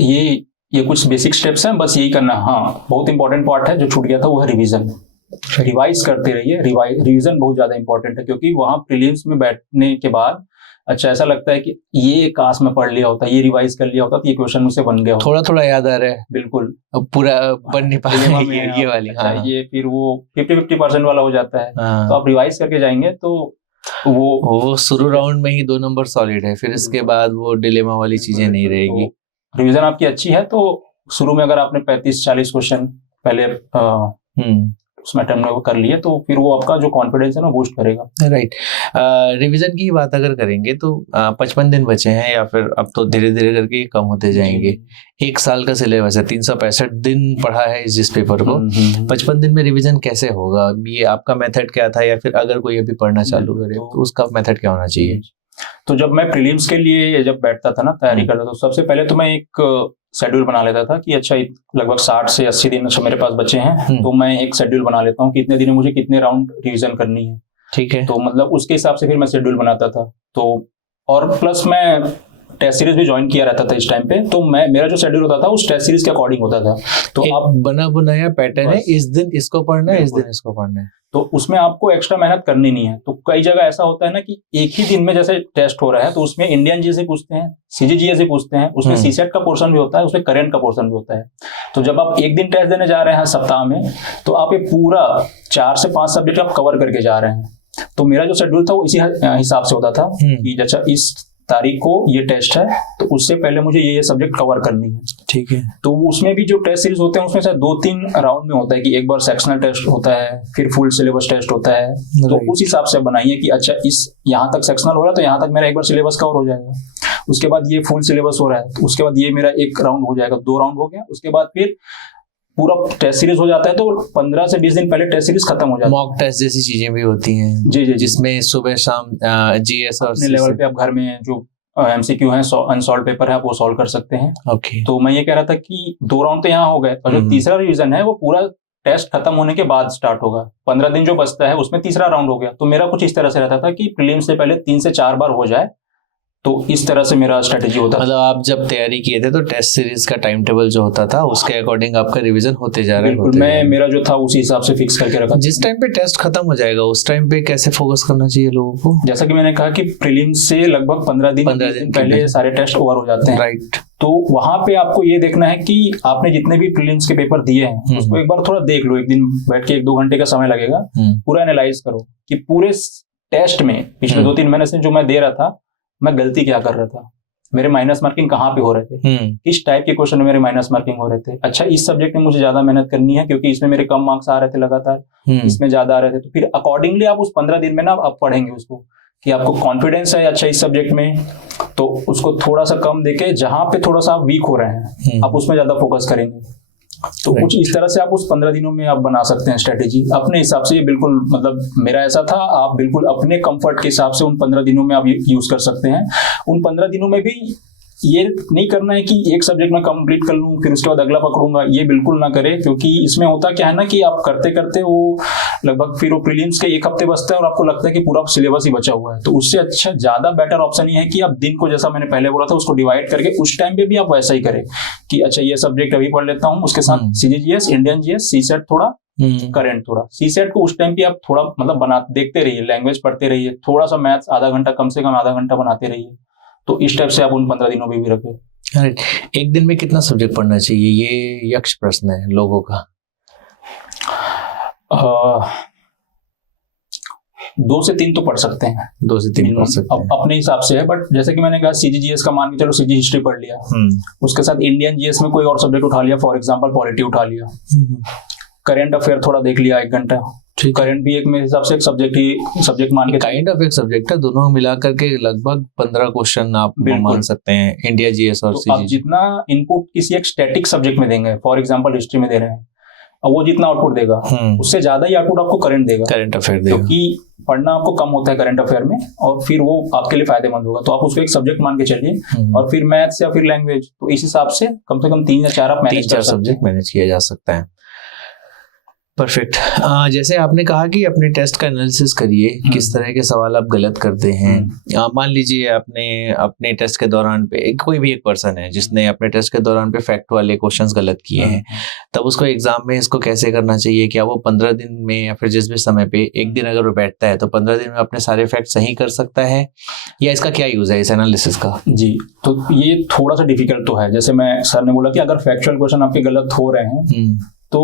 ये कुछ बेसिक स्टेप्स हैं, बस यही करना। हाँ, बहुत इंपॉर्टेंट पार्ट है जो छूट गया था, वो है रिवीजन। रिवाइज करते रहिए। रिवीजन बहुत ज्यादा इंपॉर्टेंट है, क्योंकि वहां प्रीलिम्स में बैठने के बाद अच्छा ऐसा लगता है कि ये काश में पढ़ लिया होता, ये रिवाइज कर लिया होता तो ये क्वेश्चन मुझसे बन गया होता। थोड़ा थोड़ा याद आ रहा है, बिल्कुल। अब पूरा बन नहीं पाया ये वाली। अच्छा, ये फिर वो 50-50% वाला हो जाता है। तो आप रिवाइज करके जाएंगे तो वो शुरू राउंड में ही 2 नंबर सॉलिड है, फिर इसके बाद वो डिलेमा वाली चीजें नहीं रहेगी। रिवीजन आपकी अच्छी है तो शुरू में अगर आपने 35-40 क्वेश्चन पहले उसमें अटेम्प्ट कर लिए तो फिर वो आपका जो कॉन्फिडेंस है ना बूस्ट करेगा। राइट। रिवीजन की बात अगर करेंगे तो 55 दिन बचे हैं, या फिर अब तो धीरे धीरे करके कम होते जाएंगे। 1 साल का सिलेबस है, 365 दिन पढ़ा है जिस पेपर को। 55 दिन में रिवीजन कैसे होगा, ये आपका मेथड क्या था, या फिर अगर कोई अभी पढ़ना चालू करे तो उसका मेथड क्या होना चाहिए? तो जब मैं प्रीलिम्स के लिए जब बैठता था ना, तैयारी करता था, तो सबसे पहले तो मैं एक शेड्यूल बना लेता था कि अच्छा लगभग 60 से 80 दिन मेरे पास बचे हैं, तो मैं एक शेड्यूल बना लेता हूँ कि इतने दिन में मुझे कितने राउंड रिवीजन करनी है। ठीक है। तो मतलब उसके हिसाब से फिर मैं शेड्यूल बनाता था। तो और प्लस मैं टेस्ट सीरीज भी ज्वाइन किया रहता था इस टाइम पे, तो मेरा जो शेड्यूल होता था उस टेस्ट सीरीज के अकॉर्डिंग होता था। तो आप बना बनाया पैटर्न है, इस दिन इसको पढ़ना है, इस दिन इसको पढ़ना है, तो उसमें आपको एक्स्ट्रा मेहनत करनी नहीं है। तो कई जगह ऐसा होता है ना कि एक ही दिन में जैसे टेस्ट हो रहा है तो उसमें इंडियन जी से पूछते हैं, सीजीजीएस से पूछते हैं, उसमें सीसेट का पोर्शन भी होता है, उसमें करंट का पोर्शन भी होता है। तो जब आप एक दिन टेस्ट देने जा रहे हैं सप्ताह में, तो आप ये पूरा 4 से 5 सब्जेक्ट आप कवर करके जा रहे हैं। तो मेरा जो शेड्यूल था वो इसी हिसाब से होता था कि अच्छा इस तारीख को ये टेस्ट है तो उससे पहले मुझे ये सब्जेक्ट कवर करनी है। ठीक है। तो उसमें भी जो टेस्ट सीरीज होते हैं उसमें से 2-3 राउंड में होता है कि एक बार सेक्शनल टेस्ट होता है, फिर फुल सिलेबस टेस्ट होता है। तो उस हिसाब से बनाइए कि अच्छा यहाँ तक सेक्शनल हो रहा है तो यहाँ तक मेरा एक बार सिलेबस कवर हो जाएगा, उसके बाद ये फुल सिलेबस हो रहा है तो उसके बाद ये मेरा एक राउंड हो जाएगा, 2 राउंड हो गया, उसके बाद फिर पूरा टेस्ट सीरीज हो जाता है। तो 15 से 20 दिन पहले टेस्ट सीरीज खत्म हो जाती है। मॉक टेस्ट जैसी चीजें भी होती हैं जी, जिसमें सुबह शाम जीएस और लेवल पे आप घर में जो एमसीक्यू है, अनसॉल्व पेपर है, आप वो सॉल्व कर सकते हैं। ओके। तो मैं ये कह रहा था कि 2 राउंड तो यहाँ हो गए, और जो तीसरा रिवीजन है वो पूरा टेस्ट खत्म होने के बाद स्टार्ट होगा। 15 दिन जो बचता है उसमें तीसरा राउंड हो गया। तो मेरा कुछ इस तरह से रहता था कि प्रीलिम्स से पहले 3 से 4 बार हो जाए, तो इस तरह से मेरा स्ट्रेटेजी होता था। मतलब आप जब तैयारी किए थे तो टेस्ट सीरीज का टाइम टेबल जो होता था उसके अकॉर्डिंग आपका रिवीजन होते जा रहा है? बिल्कुल, मेरा जो था उसी हिसाब से फिक्स करके रखा। जिस टाइम पे टेस्ट खत्म हो जाएगा उस टाइम पे कैसे फोकस करना चाहिए लोगों को? जैसा कि मैंने कहा कि प्रीलिम्स से लगभग 15 दिन पहले सारे टेस्ट ओवर हो जाते हैं। राइट। तो वहां पे आपको ये देखना है कि आपने जितने भी प्रीलिम्स के पेपर दिए हैं उसको एक बार थोड़ा देख लो। एक दिन बैठ के 1-2 घंटे का समय लगेगा, पूरा एनालाइज करो कि पूरे टेस्ट में पिछले 2-3 महीने से जो मैं दे रहा था मैं गलती क्या कर रहा था, मेरे माइनस मार्किंग कहाँ पे हो रहे थे, किस टाइप के क्वेश्चन में मेरे माइनस मार्किंग हो रहे थे। अच्छा इस सब्जेक्ट में मुझे ज्यादा मेहनत करनी है क्योंकि इसमें मेरे कम मार्क्स आ रहे थे लगातार, इसमें ज्यादा आ रहे थे। तो फिर अकॉर्डिंगली आप उस 15 दिन में ना आप पढ़ेंगे उसको कि आपको कॉन्फिडेंस है अच्छा इस सब्जेक्ट में, तो उसको थोड़ा सा कम देके जहां पे थोड़ा सा आप वीक हो रहे हैं आप उसमें ज्यादा फोकस करेंगे। तो कुछ इस तरह से आप उस 15 दिनों में आप बना सकते हैं स्ट्रेटेजी अपने हिसाब से। ये बिल्कुल मतलब मेरा ऐसा था, आप बिल्कुल अपने कंफर्ट के हिसाब से उन 15 दिनों में आप यूज कर सकते हैं। उन 15 दिनों में भी ये नहीं करना है कि एक सब्जेक्ट में कंप्लीट कर लूं फिर उसके बाद अगला पकड़ूंगा, ये बिल्कुल ना करें, क्योंकि इसमें होता क्या है ना कि आप करते करते वो लगभग फिर वो प्रीलिम्स के 1 हफ्ते बचता है और आपको लगता है कि पूरा सिलेबस ही बचा हुआ है। तो उससे अच्छा ज्यादा बेटर ऑप्शन ये है कि आप दिन को जैसा मैंने पहले बोला था उसको डिवाइड करके उस टाइम पे भी आप वैसा ही करें कि अच्छा ये सब्जेक्ट अभी पढ़ लेता हूँ, उसके साथ सीजीजीएस, इंडियन जीएस, सीसेट थोड़ा, करंट थोड़ा। सीसेट को उस टाइम पे आप थोड़ा मतलब बना देखते रहिए, लैंग्वेज पढ़ते रहिए, थोड़ा सा मैथ्स आधा घंटा, कम से कम आधा घंटा बनाते रहिए। तो इस टाइप से आप उन 15 दिनों में भी रखें। एक दिन में कितना सब्जेक्ट पढ़ना चाहिए, ये यक्ष प्रश्न है लोगों का। 2 से 3 तो पढ़ सकते हैं। 2 से 3 पढ़ सकते हैं, अपने हिसाब से है। बट जैसे कि मैंने कहा सीजीजीएस का मान के चलो, सीजी हिस्ट्री पढ़ लिया, उसके साथ इंडियन जीएस में कोई और सब्जेक्ट उठा लिया, फॉर एग्जांपल पॉलिटी उठा लिया, करंट अफेयर थोड़ा देख लिया 1 घंटा। करंट भी एक मेरे हिसाब से एक सब्जेक्ट मान के, काइंड ऑफ एक सब्जेक्ट है, दोनों मिला करके लगभग 15 क्वेश्चन आप मान सकते हैं, इंडिया जीएस और सीजी। आप जितना इनपुट किसी एक स्टैटिक सब्जेक्ट में देंगे, फॉर एग्जांपल हिस्ट्री में दे रहे हैं, और वो जितना आउटपुट देगा उससे ज्यादा ही आउटपुट आपको करंट देगा, करंट अफेयर देगा, क्योंकि पढ़ना आपको कम होता है करंट अफेयर में, और फिर वो आपके लिए फायदेमंद होगा। तो आप उसको एक सब्जेक्ट मान के चलिए, और फिर मैथ्स या फिर लैंग्वेज, तो इस हिसाब से कम 3 या 4 आप मैनेज कर सकते हैं। सब्जेक्ट मैनेज किया जा सकता है। परफेक्ट। जैसे आपने कहा कि अपने टेस्ट का एनालिसिस करिए, किस तरह के सवाल आप गलत करते हैं। मान लीजिए आपने अपने टेस्ट के दौरान पे कोई भी एक पर्सन है जिसने अपने टेस्ट के दौरान पे फैक्ट वाले क्वेश्चंस गलत किए हैं, तब उसको एग्जाम में इसको कैसे करना चाहिए? क्या वो 15 दिन में या फिर जिस भी समय पे एक दिन अगर वो बैठता है तो 15 दिन में अपने सारे फैक्ट सही कर सकता है, या इसका क्या यूज है इस एनालिसिस का? जी, तो ये थोड़ा सा डिफिकल्ट तो है। जैसे मैं सर ने बोला कि अगर फैक्चुअल क्वेश्चन आपके गलत हो रहे हैं तो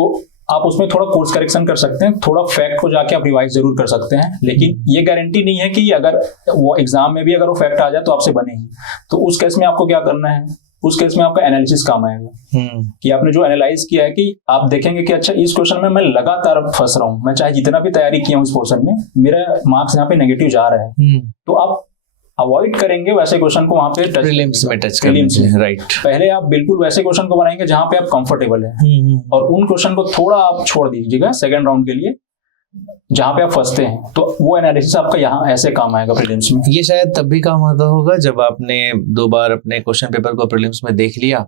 आप उसमें थोड़ा कोर्स करेक्शन कर सकते हैं, थोड़ा फैक्ट को जाके आप रिवाइज जरूर कर सकते हैं, लेकिन ये गारंटी नहीं है कि अगर वो एग्जाम में भी अगर वो फैक्ट आ जाए तो आपसे बने ही। तो उस केस में आपको क्या करना है, उस केस में आपका एनालिसिस काम आएगा कि आपने जो एनालाइज किया है, कि आप देखेंगे कि अच्छा इस क्वेश्चन में मैं लगातार फंस रहा हूं, मैं चाहे जितना भी तैयारी किया हूं इस पोर्शन में, मेरा मार्क्स यहाँ पे नेगेटिव जा रहा है, तो आप अवॉइड करेंगे वैसे क्वेश्चन को वहां पे प्रीलिम्स में टच करेंगे। राइट, पहले आप बिल्कुल वैसे क्वेश्चन को बनाएंगे जहां पे आप कंफर्टेबल है, और उन क्वेश्चन को थोड़ा आप छोड़ दीजिएगा सेकंड राउंड के लिए जहां पे आप फंसते हैं। तो वो एनालिसिस आपका यहाँ ऐसे काम आएगा प्रीलिम्स में। ये शायद तब भी काम आता होगा जब आपने 2 बार अपने क्वेश्चन पेपर को प्रीलिम्स में देख लिया,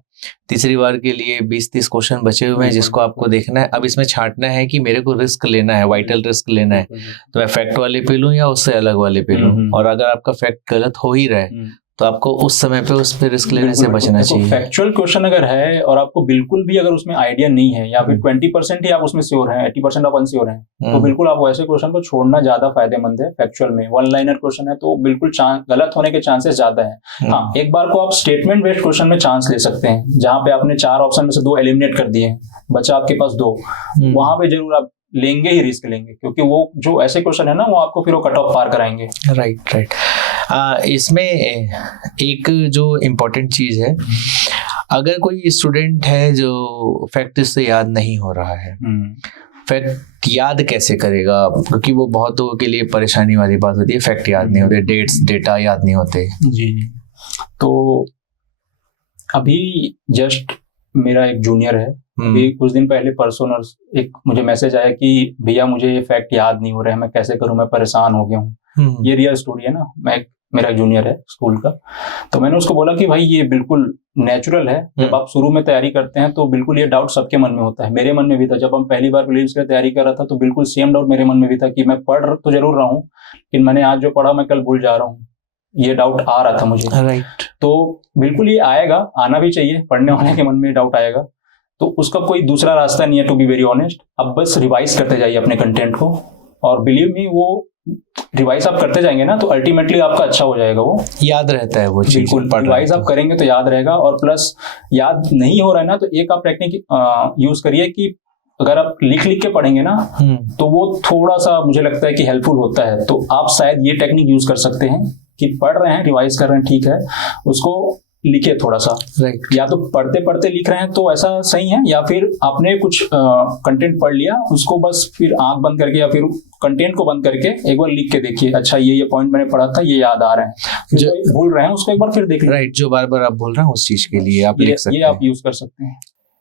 तीसरी बार के लिए 20-30 क्वेश्चन बचे हुए हैं जिसको आपको देखना है। अब इसमें छांटना है कि मेरे को रिस्क लेना है, वाइटल रिस्क लेना है, तो मैं फैक्ट वाले पे लूं या उससे अलग वाले पे लूं। और अगर आपका फैक्ट गलत हो ही रहा है तो आपको उस समय पे उस पे रिस्क लेने से बचना चाहिए। फैक्चुअल क्वेश्चन अगर है और आपको बिल्कुल भी अगर उसमें आइडिया नहीं है, या फिर 20% ही आप उसमें श्योर हैं, 80% आप अनश्योर हैं, तो बिल्कुल आप वैसे क्वेश्चन को छोड़ना ज्यादा फायदेमंद है। फैक्चुअल में 1 लाइनर क्वेश्चन है तो बिल्कुल गलत होने के चांसेस ज्यादा है। हाँ, एक बार को आप स्टेटमेंट बेस्ड क्वेश्चन में चांस ले सकते हैं, जहां पे आपने 4 ऑप्शन में से 2 एलिमिनेट कर दिए, बचा आपके पास 2, वहां पे जरूर आप लेंगे ही, रिस्क लेंगे, क्योंकि वो जो ऐसे क्वेश्चन है ना, वो आपको फिर वो कट ऑफ पार कराएंगे। राइट। इसमें एक जो इम्पोर्टेंट चीज है, अगर कोई स्टूडेंट है जो फैक्ट से याद नहीं हो रहा है, फैक्ट याद कैसे करेगा? क्योंकि वो बहुत लोगों के लिए परेशानी वाली बात होती है, फैक्ट याद नहीं होते, डेट्स डेटा याद नहीं होते। जी, तो अभी जस्ट मेरा एक जूनियर है, अभी कुछ दिन पहले परसों एक मुझे मैसेज आया कि भैया मुझे ये फैक्ट याद नहीं हो रहा है, मैं कैसे करूं, मैं परेशान हो गया हूँ। ये रियल स्टोरी है ना। मेरा जूनियर है स्कूल का, तो मैंने उसको बोला कि भाई ये बिल्कुल नेचुरल है, जब आप शुरू में तैयारी करते हैं तो बिल्कुल ये डाउट सबके मन में होता है, मेरे मन में भी था। जब हम पहली बार प्रीलिम्स की तैयारी कर रहा था तो बिल्कुल सेम डाउट मेरे मन में भी था कि मैं पढ़ तो जरूर रहा हूँ, लेकिन मैंने आज जो पढ़ा मैं कल भूल जा रहा हूँ, ये डाउट आ रहा था मुझे। राइट। तो बिल्कुल ये आएगा, आना भी चाहिए, पढ़ने वाले के मन में डाउट आएगा, तो उसका कोई दूसरा रास्ता नहीं है, टू बी वेरी ऑनेस्ट। अब बस रिवाइज करते जाइए अपने कंटेंट को, और बिलीव मी वो रिवाइज आप करते जाएंगे ना तो अल्टीमेटली आपका अच्छा हो जाएगा, वो याद रहता है वो चीज। बिल्कुल, रिवाइज आप करेंगे तो याद रहेगा। और प्लस याद नहीं हो रहा है ना, तो एक आप टेक्निक यूज करिए कि अगर आप लिख के पढ़ेंगे ना तो वो थोड़ा सा मुझे लगता है कि हेल्पफुल होता है। तो आप शायद ये टेक्निक यूज कर सकते हैं कि पढ़ रहे हैं, रिवाइज कर रहे हैं, ठीक है, उसको लिखे थोड़ा सा। राइट। या तो पढ़ते पढ़ते लिख रहे हैं तो ऐसा सही है, या फिर आपने कुछ कंटेंट पढ़ लिया, उसको बस फिर आंख बंद करके या फिर कंटेंट को बंद करके एक बार लिख के देखिए, अच्छा ये पॉइंट मैंने पढ़ा था, ये याद आ रहे हैं, जो भूल रहे हैं उसको एक बार फिर देख लीजिए। राइट, जो बार बार आप बोल रहे हैं उस चीज के लिए आप लिख सकते हैं, ये आप यूज कर सकते हैं।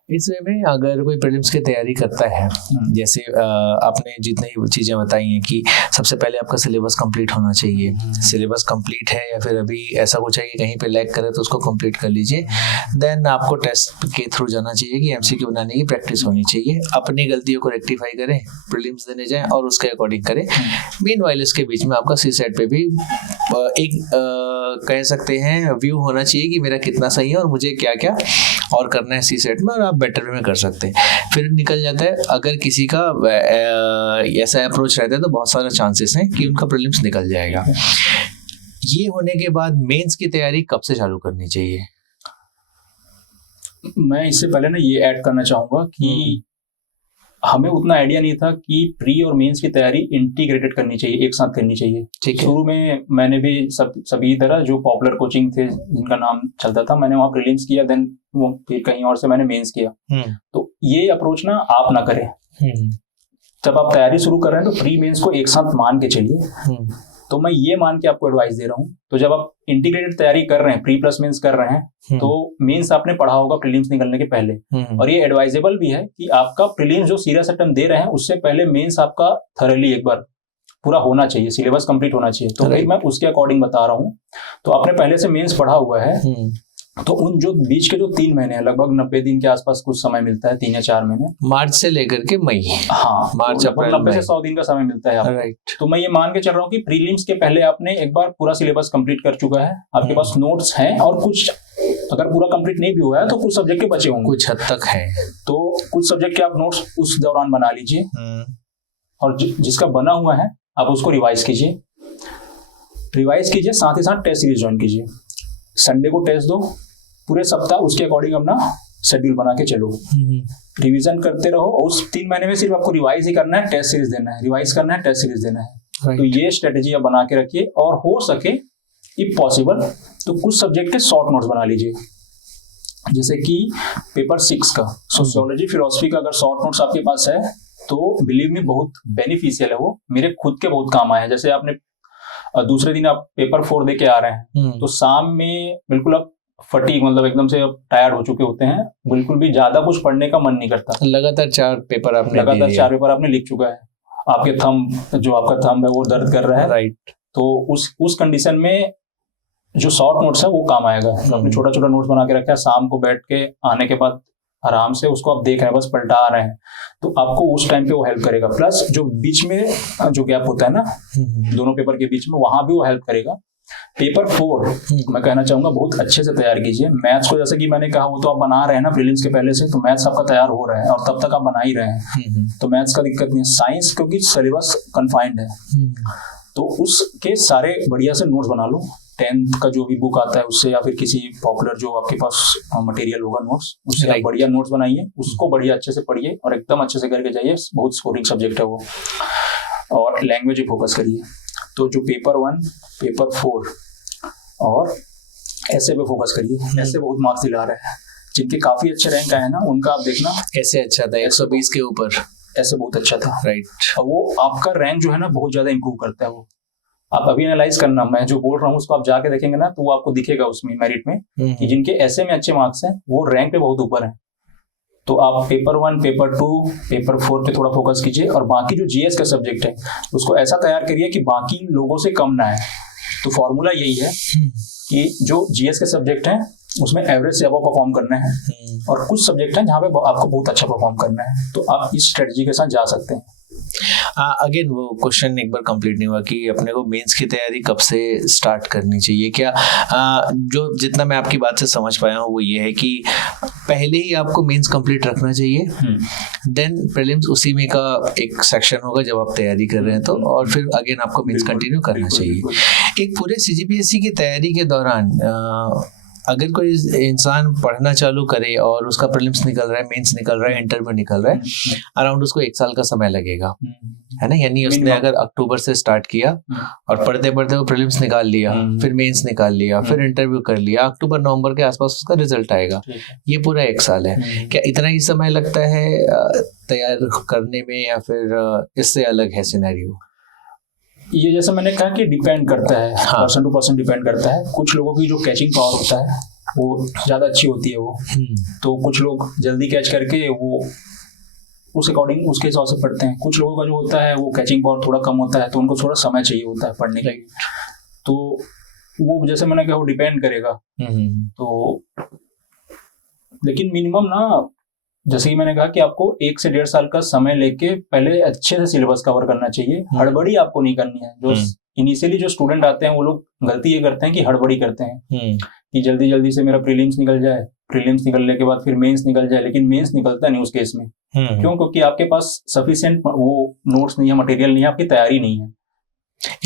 इस वे में अगर कोई प्रीलिम्स की तैयारी करता है, जैसे आपने जितनी चीज़ें बताई हैं कि सबसे पहले आपका सिलेबस कंप्लीट होना चाहिए, सिलेबस कंप्लीट है या फिर अभी ऐसा कुछ है कि कहीं पे लैग करे तो उसको कंप्लीट कर लीजिए। देन आपको टेस्ट के थ्रू जाना चाहिए कि एमसीक्यू बनाने की प्रैक्टिस होनी चाहिए, अपनी गलतियों को रेक्टिफाई करें, प्रीलिम्स देने जाएं और उसके अकॉर्डिंग करें। मीनवाइल इसके बीच में आपका सीसेट पे भी एक कह सकते हैं व्यू होना चाहिए कि मेरा कितना सही है और मुझे क्या क्या और करना है सीसेट में, और आप बेटर वे में कर सकते हैं, फिर निकल जाता है। अगर किसी का ऐसा अप्रोच रहता है तो बहुत सारे चांसेस हैं कि उनका प्रीलिम्स निकल जाएगा। ये होने के बाद मेंस की तैयारी कब से चालू करनी चाहिए? मैं इससे पहले ना ये ऐड करना चाहूंगा कि हमें उतना आइडिया नहीं था कि प्री और मेंस की तैयारी इंटीग्रेटेड करनी चाहिए, एक साथ करनी चाहिए। ठीक है। शुरू में मैंने भी सभी तरह जो पॉपुलर कोचिंग थे जिनका नाम चलता था, मैंने वहाँ प्रीलिम्स किया, देन वो फिर कहीं और से मैंने मेंस किया। तो ये अप्रोच ना आप ना करें। जब आप तैयारी शुरू कर रहे हैं तो प्री मेंस को एक साथ मान के चलिए। तो मैं ये मान के आपको एडवाइस दे रहा हूँ। तो जब आप इंटीग्रेटेड तैयारी कर रहे हैं, प्री प्लस मेंस कर रहे हैं, तो मेंस आपने पढ़ा होगा प्रीलिम्स निकलने के पहले, और ये एडवाइजेबल भी है कि आपका प्रीलिम्स जो सीरियस अटेम्प्ट दे रहे हैं उससे पहले मेंस आपका थॉरली एक बार पूरा होना चाहिए, सिलेबस कंप्लीट होना चाहिए। तो फिर मैं उसके अकॉर्डिंग बता रहा हूँ। तो आपने पहले से मेंस पढ़ा हुआ है, तो उन जो बीच के जो 3 महीने हैं, लगभग 90 दिन के आसपास कुछ समय मिलता है, 3 या 4 महीने, मार्च से लेकर के मई। हाँ, मार्च अप्रैल 90 से 100 दिन का समय मिलता है आपको। राइट। तो मैं ये मान के चल रहा हूँ कि प्रीलिम्स के पहले आपने एक बार पूरा सिलेबस कंप्लीट कर चुका है, आपके पास नोट्स हैं, और कुछ अगर पूरा कंप्लीट नहीं भी हुआ है तो कुछ सब्जेक्ट के बचे होंगे, कुछ हद तक है, तो कुछ सब्जेक्ट के आप नोट्स उस दौरान बना लीजिए, और जिसका बना हुआ है आप उसको रिवाइज कीजिए। साथ ही साथ टेस्ट सीरीज ज्वाइन कीजिए। संडे को टेस्ट दो, पूरे सप्ताह उसके अकॉर्डिंग अपना शेड्यूल बना के चलो, रिवीजन करते रहो। और उस 3 महीने में सिर्फ आपको रिवाइज ही करना है, टेस्ट सीरीज देना है, रिवाइज करना है, टेस्ट सीरीज देना है। तो ये स्ट्रेटेजी आप बना के रखिए, और हो सके इफ पॉसिबल तो कुछ सब्जेक्ट के शॉर्ट नोट्स बना लीजिए। जैसे कि पेपर 6 का सोशियोलॉजी फिलोसफी का अगर शॉर्ट नोट्स आपके पास है तो बिलीव मी बहुत बेनिफिशियल है, वो मेरे खुद के बहुत काम आए हैं। जैसे आपने दूसरे दिन आप पेपर 4 दे के आ रहे हैं, तो शाम में बिल्कुल आप फटीग, मतलब एकदम से अब टायर्ड हो चुके होते हैं, बिल्कुल भी ज्यादा कुछ पढ़ने का मन नहीं करता। लगातार 4 पेपर आपने लिख चुका है, आपके जो आपका थंब है वो दर्द कर रहा है। राइट। तो उस कंडीशन में जो शॉर्ट नोट्स है वो काम आएगा। तो आपने छोटा छोटा नोट्स बना के रखा है, शाम को बैठ के आने के बाद आराम से उसको आप देख रहे हैं, बस पलटा रहे हैं, तो आपको उस टाइम पे वो हेल्प करेगा। प्लस जो बीच में जो गैप होता है ना दोनों पेपर के बीच में, वहां भी वो हेल्प करेगा। पेपर 4 मैं कहना चाहूंगा बहुत अच्छे से तैयार कीजिए। मैथ्स को जैसे कि मैंने कहा वो तो आप बना रहे हैं ना प्रीलिम्स के पहले से, तो मैथ्स आपका तैयार हो रहा है और तब तक आप बना ही रहे हैं, तो मैथ्स का दिक्कत नहीं है। साइंस क्योंकि सिलेबस कन्फाइंड है, तो उसके सारे बढ़िया से नोट्स बना लो। 10th का जो भी बुक आता है उससे, या फिर किसी पॉपुलर जो आपके पास मटेरियल होगा नोट्स, उससे आप बढ़िया नोट्स बनाइए, उसको बढ़िया अच्छे से पढ़िए और एकदम अच्छे से करके जाइए। बहुत स्कोरिंग सब्जेक्ट है वो। और लैंग्वेज पे फोकस करिए। तो जो पेपर 1, पेपर 4 और ऐसे पे फोकस करिए। ऐसे बहुत मार्क्स दिला रहे हैं, जिनके काफी अच्छे रैंक आए ना उनका आप देखना। ऐसे अच्छा था 120 के ऊपर, ऐसे बहुत अच्छा था। राइट। और वो आपका रैंक जो है ना बहुत ज्यादा इंप्रूव करता है वो। आप अभी एनालाइज करना, मैं जो बोल रहा हूँ उसको आप जाके देखेंगे ना तो वो आपको दिखेगा उसमें मेरिट में कि जिनके ऐसे में अच्छे मार्क्स हैं वो रैंक पे बहुत ऊपर है। तो आप पेपर 1, पेपर 2, पेपर 4 पे थोड़ा फोकस कीजिए, और बाकी जो जीएस का सब्जेक्ट है उसको ऐसा तैयार करिए कि बाकी लोगों से कम ना है। तो फॉर्मूला यही है कि जो जीएस के सब्जेक्ट हैं उसमें एवरेज से अबव परफॉर्म करना है, और कुछ सब्जेक्ट हैं जहाँ पे आपको बहुत अच्छा परफॉर्म करना है, तो आप इस स्ट्रेटजी के साथ जा सकते हैं। अगेन वो क्वेश्चन एक बार कंप्लीट नहीं हुआ कि अपने को मेंस की तैयारी कब से स्टार्ट करनी चाहिए। क्या जो जितना मैं आपकी बात से समझ पाया हूँ वो ये है कि पहले ही आपको मेंस कंप्लीट रखना चाहिए, देन प्रीलिम्स उसी में का एक सेक्शन होगा जब आप तैयारी कर रहे हैं तो, और फिर अगेन आपको मेंस कंटिन्यू करना चाहिए। एक पूरे सीजीपीएससी की तैयारी के दौरान अगर कोई इंसान पढ़ना चालू करे और उसका प्रीलिम्स निकल रहा है, मेंस निकल रहा है, इंटरव्यू निकल रहा है, अराउंड उसको 1 साल का समय लगेगा, है ना। यानी उसने अगर अक्टूबर से स्टार्ट किया और पढ़ते पढ़ते वो प्रीलिम्स निकाल लिया, फिर मेंस निकाल लिया, फिर इंटरव्यू कर लिया, अक्टूबर नवंबर के आसपास उसका रिजल्ट आएगा। ये पूरा 1 साल है। क्या इतना ही समय लगता है तैयार करने में, या फिर इससे अलग है सिनेरियो? ये जैसे मैंने कहा कि डिपेंड करता है, पर्सन टू पर्सन डिपेंड करता है। कुछ लोगों की जो कैचिंग पावर होता है वो ज्यादा अच्छी होती है वो, तो कुछ लोग जल्दी कैच करके वो उस अकॉर्डिंग उसके हिसाब से पढ़ते हैं। कुछ लोगों का जो होता है वो कैचिंग पावर थोड़ा कम होता है, तो उनको थोड़ा समय चाहिए होता है पढ़ने के लिए। तो वो जैसे मैंने कहा वो डिपेंड करेगा। तो लेकिन मिनिमम ना, जैसे कि मैंने कहा कि आपको 1 से 1.5 साल का समय लेके पहले अच्छे से सिलेबस कवर करना चाहिए। हड़बड़ी आपको नहीं करनी है। जो इनिशियली जो स्टूडेंट आते हैं वो लोग गलती ये करते हैं कि हड़बड़ी करते हैं कि जल्दी जल्दी से मेरा प्रीलिम्स निकल जाए प्रीलिम्स निकलने के बाद फिर मेंस निकल जाए, लेकिन मेंस निकलता नहीं उस केस में। क्यों? क्योंकि आपके पास सफिशिएंट वो नोट्स नहीं है, मटेरियल नहीं है, आपकी तैयारी नहीं है।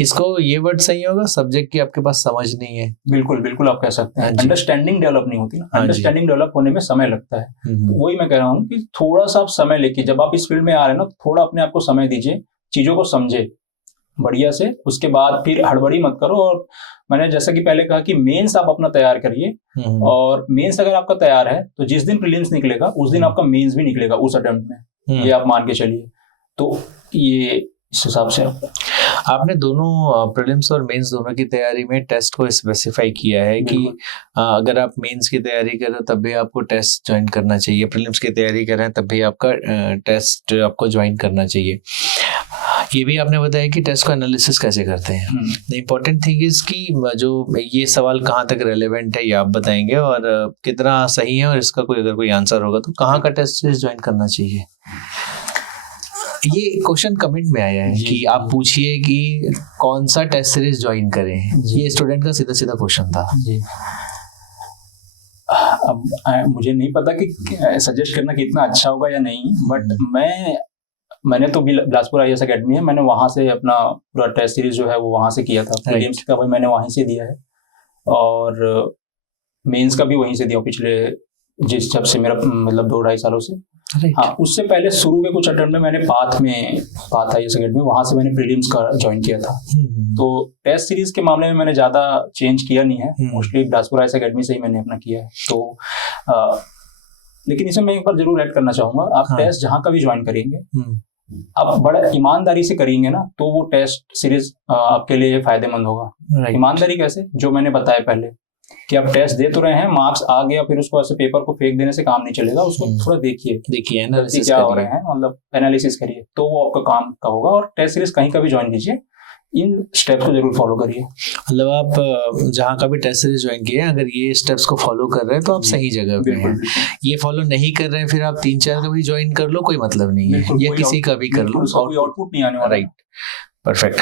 इसको ये वर्ड सही होगा, सब्जेक्ट की आपके पास समझ नहीं है। बिल्कुल बिल्कुल आप कह सकते हैं, हाँ जी। अंडरस्टैंडिंग डेवलप नहीं होती ना, हाँ जी। अंडरस्टैंडिंग डेवलप होने में समय लगता है। तो वही मैं कह रहा हूँ कि थोड़ा सा आप समय लेके, जब आप इस फील्ड में आ रहे हैं ना, थोड़ा अपने आप को समय दीजिए, चीजों को समझे बढ़िया से, उसके बाद फिर हड़बड़ी मत करो। और मैंने जैसा कि पहले कहा कि मेंस आप अपना तैयार करिए, और मेंस अगर आपका तैयार है तो जिस दिन प्रीलिम्स निकलेगा उस दिन आपका मेंस भी निकलेगा उस अटेम्प्ट में, ये आप मान के चलिए। तो ये इस हिसाब से आपने दोनों प्रीलिम्स और मेंस दोनों की तैयारी में टेस्ट को स्पेसिफाई किया है कि अगर आप मेंस की तैयारी कर रहे हो तब भी आपको टेस्ट ज्वाइन करना चाहिए, प्रीलिम्स की तैयारी कर रहे हैं तब भी आपका टेस्ट आपको ज्वाइन करना चाहिए। ये भी आपने बताया कि टेस्ट का एनालिसिस कैसे करते हैं। द इम्पोर्टेंट थिंग इज कि जो ये सवाल कहाँ तक रेलेवेंट है ये आप बताएंगे, और कितना सही है, और इसका कोई अगर कोई आंसर होगा तो कहाँ का टेस्ट सीरीज ज्वाइन करना चाहिए। ये क्वेश्चन कमेंट में आया है कि आप पूछिए कि कौन सा टेस्ट सीरीज ज्वाइन करें। ये स्टूडेंट का सीधा सीधा क्वेश्चन था जी। अब मुझे नहीं पता कि सजेस्ट करना कितना अच्छा होगा या नहीं, बट मैंने तो बिलासपुर IAS अकेडमी है, मैंने वहां से अपना पूरा टेस्ट सीरीज जो है वो वहां से किया था। प्रीलिम्स का भाई मैंने वहीं से दिया है, और मेंस का भी वहीं से दिया पिछले जब से मेरा मतलब 2-2.5 सालों से। हाँ, उससे पहले शुरू के कुछ अटेम्प्ट में मैंने पाथ IAS अकेडमी, वहां से मैंने प्रीलिम्स का ज्वाइन किया था। तो टेस्ट सीरीज के मामले में मैंने ज्यादा चेंज किया नहीं है, मोस्टली बिलासपुर IAS अकेडमी से ही मैंने अपना किया है। तो लेकिन इसमें मैं एक बार जरूर ऐड करना चाहूंगा, आप टेस्ट जहां का भी ज्वाइन करेंगे, आप बड़ा ईमानदारी से करेंगे ना, तो वो टेस्ट सीरीज आपके लिए फायदेमंद होगा। ईमानदारी कैसे? जो मैंने बताया पहले कि आप टेस्ट दे तो रहे हैं, मार्क्स आ गया, फिर उसको ऐसे पेपर को फेंक देने से काम नहीं चलेगा। उसको थोड़ा देखिए एनालिसिस क्या हो रहे हैं, मतलब एनालिसिस करिए, तो वो आपका काम का होगा। और टेस्ट सीरीज कहीं का भी ज्वाइन कीजिए, इन स्टेप्स को जरूर फॉलो करिए। मतलब आप जहाँ का भी टेस्ट सीरीज ज्वाइन किए, अगर ये स्टेप्स को फॉलो कर रहे हैं तो आप सही जगह पे हैं। ये फॉलो नहीं कर रहे हैं, फिर आप 3-4 का भी ज्वाइन कर लो, कोई मतलब नहीं है, या किसी का भी कर लो, आउटपुट नहीं आने वाला। Right, perfect.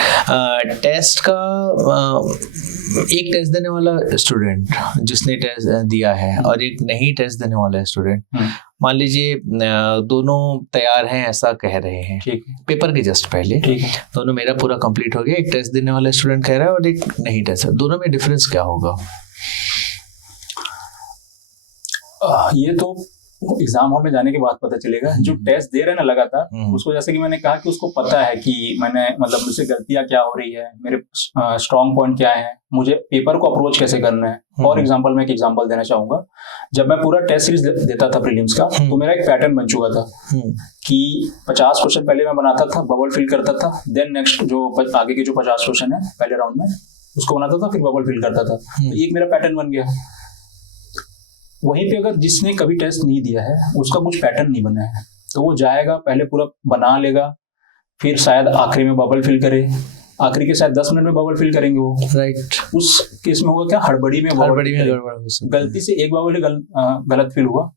टेस्ट का एक टेस्ट देने वाला स्टूडेंट जिसने टेस्ट दिया है और एक नहीं टेस्ट देने वाला स्टूडेंट, मान लीजिए दोनों तैयार हैं ऐसा कह रहे हैं, पेपर के जस्ट पहले दोनों मेरा पूरा कंप्लीट हो गया, एक टेस्ट देने वाला स्टूडेंट कह रहा है और एक नहीं टेस्ट, दोनों में डिफरेंस क्या होगा? ये तो एग्जाम हॉल में जाने के बाद पता चलेगा। जो टेस्ट दे रहे हैं ना लगातार, उसको जैसे कि मैंने कहा कि उसको पता है कि मैंने मतलब मुझसे गलतियां क्या हो रही है, मेरे स्ट्रॉन्ग पॉइंट क्या है, मुझे पेपर को अप्रोच कैसे करना है। और एग्जांपल मैं एक एग्जांपल देना चाहूंगा। जब मैं पूरा टेस्ट सीरीज देता था प्रीलिम्स का, तो मेरा एक पैटर्न बन चुका था कि 50 क्वेश्चन पहले मैं बनाता था, बबल फिल करता था, देन नेक्स्ट जो आगे के जो 50 क्वेश्चन है पहले राउंड में उसको बनाता था, फिर बबल फिल करता था। तो एक मेरा पैटर्न बन गया। वहीं पे अगर जिसने कभी टेस्ट नहीं दिया है उसका कुछ पैटर्न नहीं बना है, तो वो जाएगा पहले पूरा बना लेगा, फिर शायद आखिरी में बबल फिल करे, आखिरी के शायद 10 मिनट में बबल फिल करेंगे वो। राइट। उस केस में होगा क्या, हड़बड़ी में गलती से एक बबल गलत फिल हुआ,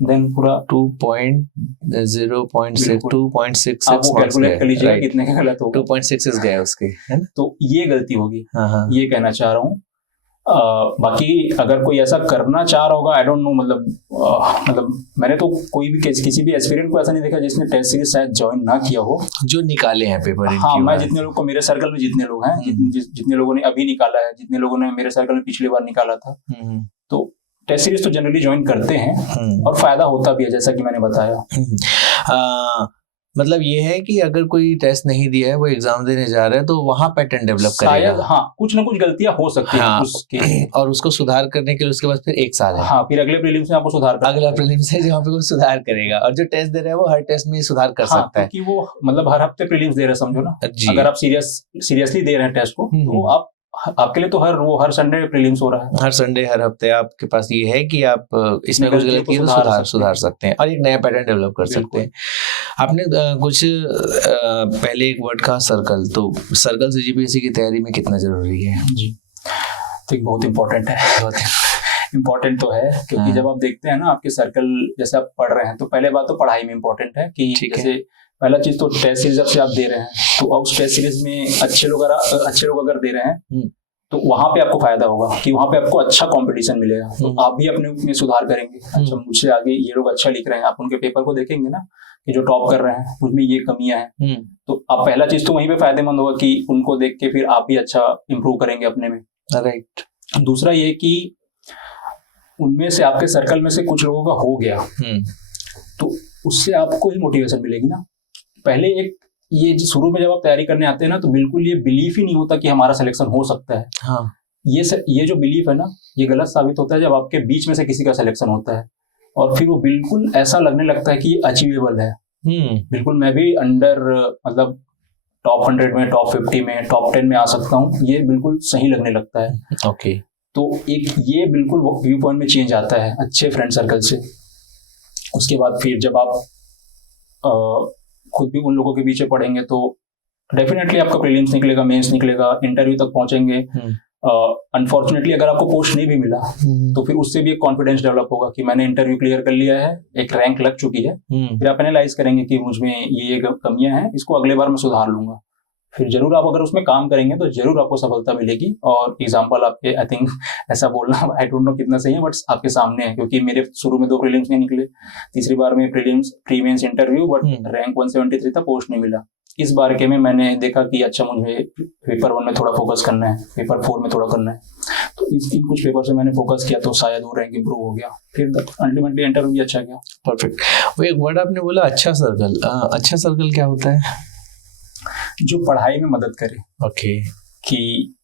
देन पूरा 2.0.6 आप वो कैलकुलेट कर लीजिए कितने का गलत होगा। 2.6 गया उसके, है ना? तो ये गलती होगी, ये कहना चाह रहा हूँ। बाकी अगर कोई ऐसा करना चाह रहा होगा, आई डोंट नो, मतलब मैंने तो कोई भी किसी भी एस्पिरेंट को ऐसा नहीं देखा जिसने टेस्ट सीरीज शायद ज्वाइन ना किया हो, जो निकाले हैं पेपर। हाँ, मैं जितने लोग को, मेरे सर्कल में जितने लोग हैं, जितने लोगों ने अभी निकाला है, जितने लोगों ने मेरे सर्कल में पिछली बार निकाला था, तो टेस्ट सीरीज तो जनरली ज्वाइन करते हैं और फायदा होता भी है, जैसा कि मैंने बताया। मतलब ये है कि अगर कोई टेस्ट नहीं दिया है, वो एग्जाम देने जा रहा है, तो वहाँ पैटर्न डेवलप करेगा। हाँ, कुछ ना कुछ गलतियां हो सकती हैं उसके, और उसको सुधार करने के लिए उसके बाद फिर 1 साल है। हाँ, फिर अगले प्रीलिम्स में आपको सुधार करना, अगला प्रीलिम्स है जहाँ पे वो सुधार करेगा, और जो टेस्ट दे रहा है वो हर टेस्ट में सुधार कर सकता है, क्योंकि वो मतलब हर हफ्ते प्रीलिम्स दे रहे हैं, समझो ना। अगर आप सीरियसली दे रहे हैं टेस्ट को, तो आपके लिए तो हर संडे प्रीलिम्स हो रहा है, हर संडे हर हफ्ते आपके पास ये है कि आप इसमें कुछ गलती है तो सुधार सकते हैं और एक नया पैटर्न डेवलप कर सकते हैं। आपने कुछ पहले एक वर्ड कहा सर्कल, तो सर्कल CGPSC की तैयारी में कितना जरूरी है? जी, तो बहुत इम्पोर्टेंट है, बहुत इम्पोर्टेंट तो है, क्योंकि जब आप देखते हैं ना आपके सर्कल, जैसे आप पढ़ रहे हैं, तो पहले बात तो पढ़ाई में इम्पोर्टेंट है कि जैसे पहला चीज तो टेस्ट सीरीज से आप दे रहे हैं, तो उस टेस्ट सीरीज में अच्छे लोग अगर दे रहे हैं तो वहां पे आपको फायदा होगा कि वहां पे आपको अच्छा कंपटीशन मिलेगा, तो आप भी अपने में सुधार करेंगे। अच्छा, मुझसे आगे ये लोग अच्छा लिख रहे हैं, आप उनके पेपर को देखेंगे ना कि जो टॉप कर रहे हैं उसमें ये कमियां हैं, तो आप पहला चीज तो वहीं पे फायदेमंद होगा कि उनको देख के फिर आप भी अच्छा इंप्रूव करेंगे अपने में। राइट। दूसरा ये कि उनमें से आपके सर्कल में से कुछ लोगों का हो गया, तो उससे आपको ही मोटिवेशन मिलेगी ना। पहले एक ये शुरू में जब आप तैयारी करने आते हैं ना, तो बिल्कुल ये बिलीफ ही नहीं होता कि हमारा सिलेक्शन हो सकता है। हाँ। ये जो बिलीफ है ना, ये गलत साबित होता है जब आपके बीच में से किसी का सिलेक्शन होता है और फिर वो बिल्कुल ऐसा लगने लगता है कि ये अचीवेबल है। बिल्कुल मैं भी अंडर मतलब टॉप 100 में, टॉप 50 में, टॉप 10 में आ सकता हूँ, ये बिल्कुल सही लगने लगता है। ओके। तो एक ये बिल्कुल व्यू पॉइंट में चेंज आता है अच्छे फ्रेंड सर्कल से। उसके बाद फिर जब आप खुद भी उन लोगों के बीच में पढ़ेंगे तो डेफिनेटली आपका प्रीलिम्स निकलेगा, मेंस निकलेगा, इंटरव्यू तक पहुंचेंगे। अनफॉर्चुनेटली अगर आपको पोस्ट नहीं भी मिला तो फिर उससे भी एक कॉन्फिडेंस डेवलप होगा कि मैंने इंटरव्यू क्लियर कर लिया है, एक रैंक लग चुकी है। फिर आप एनालाइज करेंगे कि मुझ में ये कमियां हैं, इसको अगले बार मैं सुधार लूंगा। फिर जरूर आप अगर उसमें काम करेंगे तो जरूर आपको सफलता मिलेगी। और एग्जांपल आपके, आई थिंक ऐसा बोलना आई डोंट नो कितना सही है, बट आपके सामने है, क्योंकि मेरे शुरू में 2 प्रीलिम्स नहीं निकले, तीसरी बार में prelims pre mains interview, but rank 173 था, पोस्ट नहीं मिला। इस बार के में मैंने देखा कि अच्छा मुझे पेपर 1 में थोड़ा फोकस करना है, पेपर 4 में थोड़ा करना है, तो इन कुछ पेपर से मैंने फोकस किया तो शायद वो रैंक इंप्रूव हो गया। फिर अल्टीमेटली इंटरव्यू भी अच्छा गया। परफेक्ट। वो एक वर्ड आपने बोला अच्छा सर्कल, अच्छा सर्कल क्या होता है? जो पढ़ाई में मदद करे। ओके। कि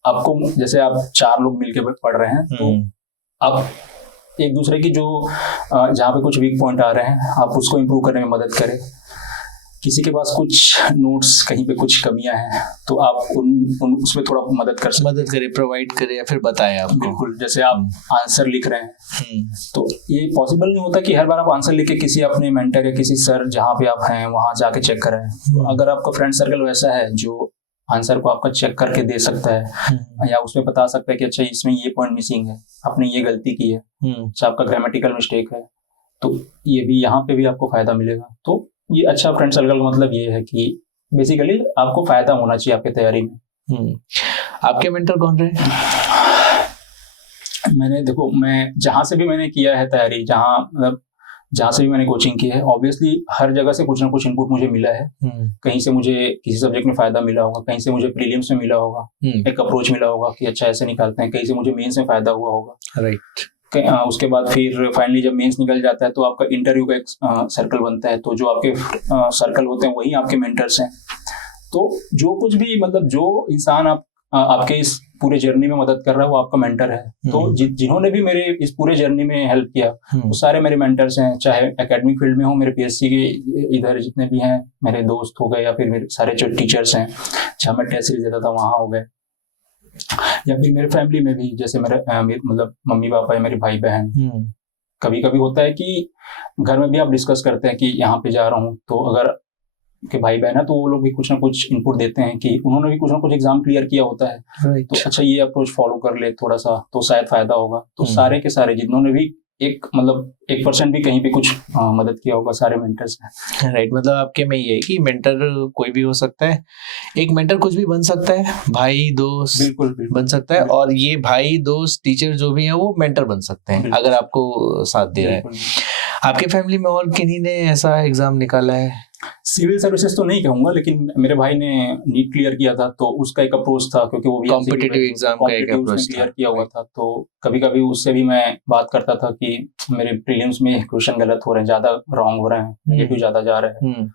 आपको जैसे आप 4 लोग मिलकर पढ़ रहे हैं तो आप एक दूसरे की जो जहाँ पे कुछ वीक पॉइंट आ रहे हैं आप उसको इम्प्रूव करने में मदद करें। किसी के पास कुछ नोट्स कहीं पे कुछ कमियां हैं तो आप उन उसमें थोड़ा मदद करे, प्रोवाइड करे या फिर बताए आपको। बिल्कुल, जैसे आप आंसर लिख रहे हैं तो ये पॉसिबल नहीं होता कि हर बार आप आंसर लिख के किसी अपने मेंटर या किसी सर जहाँ पे आप हैं वहां जाके चेक करें। तो अगर आपका फ्रेंड सर्कल वैसा है जो आंसर को आपका चेक करके दे सकता है या उसमें बता सकता है कि अच्छा इसमें ये पॉइंट मिसिंग है, आपने ये गलती की है, अच्छा आपका ग्रामेटिकल मिस्टेक है, तो ये भी यहाँ पे भी आपको फायदा मिलेगा। तो ये अच्छा फ्रेंड सर्कल का मतलब ये है कि बेसिकली आपको फायदा होना चाहिए आपकी तैयारी में। आपके मेंटर कौन रहे? मैंने देखो, मैं जहाँ से भी मैंने किया है तैयारी, जहाँ से भी मैंने कोचिंग की है, ऑब्वियसली हर जगह से कुछ ना कुछ इनपुट मुझे मिला है। कहीं से मुझे किसी सब्जेक्ट में फायदा मिला होगा, कहीं से मुझे प्रीलिम्स में मिला होगा, एक अप्रोच मिला होगा कि अच्छा ऐसे निकालते हैं, कहीं से मुझे मेंस में फायदा हुआ होगा। राइट। उसके बाद फिर फाइनली जब मेंस निकल जाता है तो आपका इंटरव्यू का एक सर्कल बनता है, तो जो आपके सर्कल होते हैं वही आपके मेंटर्स हैं। तो जो कुछ भी मतलब जो इंसान आपके इस पूरे जर्नी में मदद कर रहा है वो आपका मेंटर है। तो जिन्होंने भी मेरे इस पूरे जर्नी में हेल्प किया वो सारे मेरे मेंटर्स हैं, चाहे एकेडमिक फील्ड में हो, मेरे पीएससी के इधर जितने भी हैं मेरे दोस्त हो गए, या फिर मेरे सारे जो टीचर्स हैं जहाँ मैं टेस्ट सीरीज देता था वहाँ हो गए, या फिर मेरे फैमिली में भी जैसे मेरे मतलब मम्मी पापा या मेरे भाई बहन। कभी कभी होता है कि घर में भी आप डिस्कस करते हैं कि यहाँ पे जा रहा हूँ, तो अगर के भाई बहन है तो वो लोग भी कुछ ना कुछ इनपुट देते हैं कि उन्होंने भी कुछ ना कुछ एग्जाम क्लियर किया होता है। तो अच्छा ये अप्रोच फॉलो कर ले थोड़ा सा तो शायद फायदा होगा। तो सारे के सारे जिन्होंने भी एक मतलब 1% भी कहीं पे कुछ मदद किया होगा सारे मेंटर्स हैं। राइट। मतलब आपके में ये है कि मेंटर कोई भी हो सकता है, एक मेंटर कुछ भी बन सकता है, भाई दोस्त बिल्कुल बन सकता है, और ये भाई दोस्त टीचर जो भी है वो मेंटर बन सकते हैं अगर आपको साथ दे रहे हैं। आपके फैमिली में और किन्हीं ने ऐसा एग्जाम निकाला है? सिविल सर्विसेज तो नहीं कहूंगा, लेकिन मेरे भाई ने नीट क्लियर किया था तो उसका एक अप्रोच था, क्योंकि वो भी कॉम्पिटिटिव एग्जाम का एक अप्रोच क्लियर किया हुआ था। तो कभी कभी उससे भी मैं बात करता था कि मेरे प्रीलिम्स में क्वेश्चन गलत हो रहे हैं, ज्यादा रॉन्ग हो रहे हैं, नेगेटिव ज्यादा जा रहे हैं,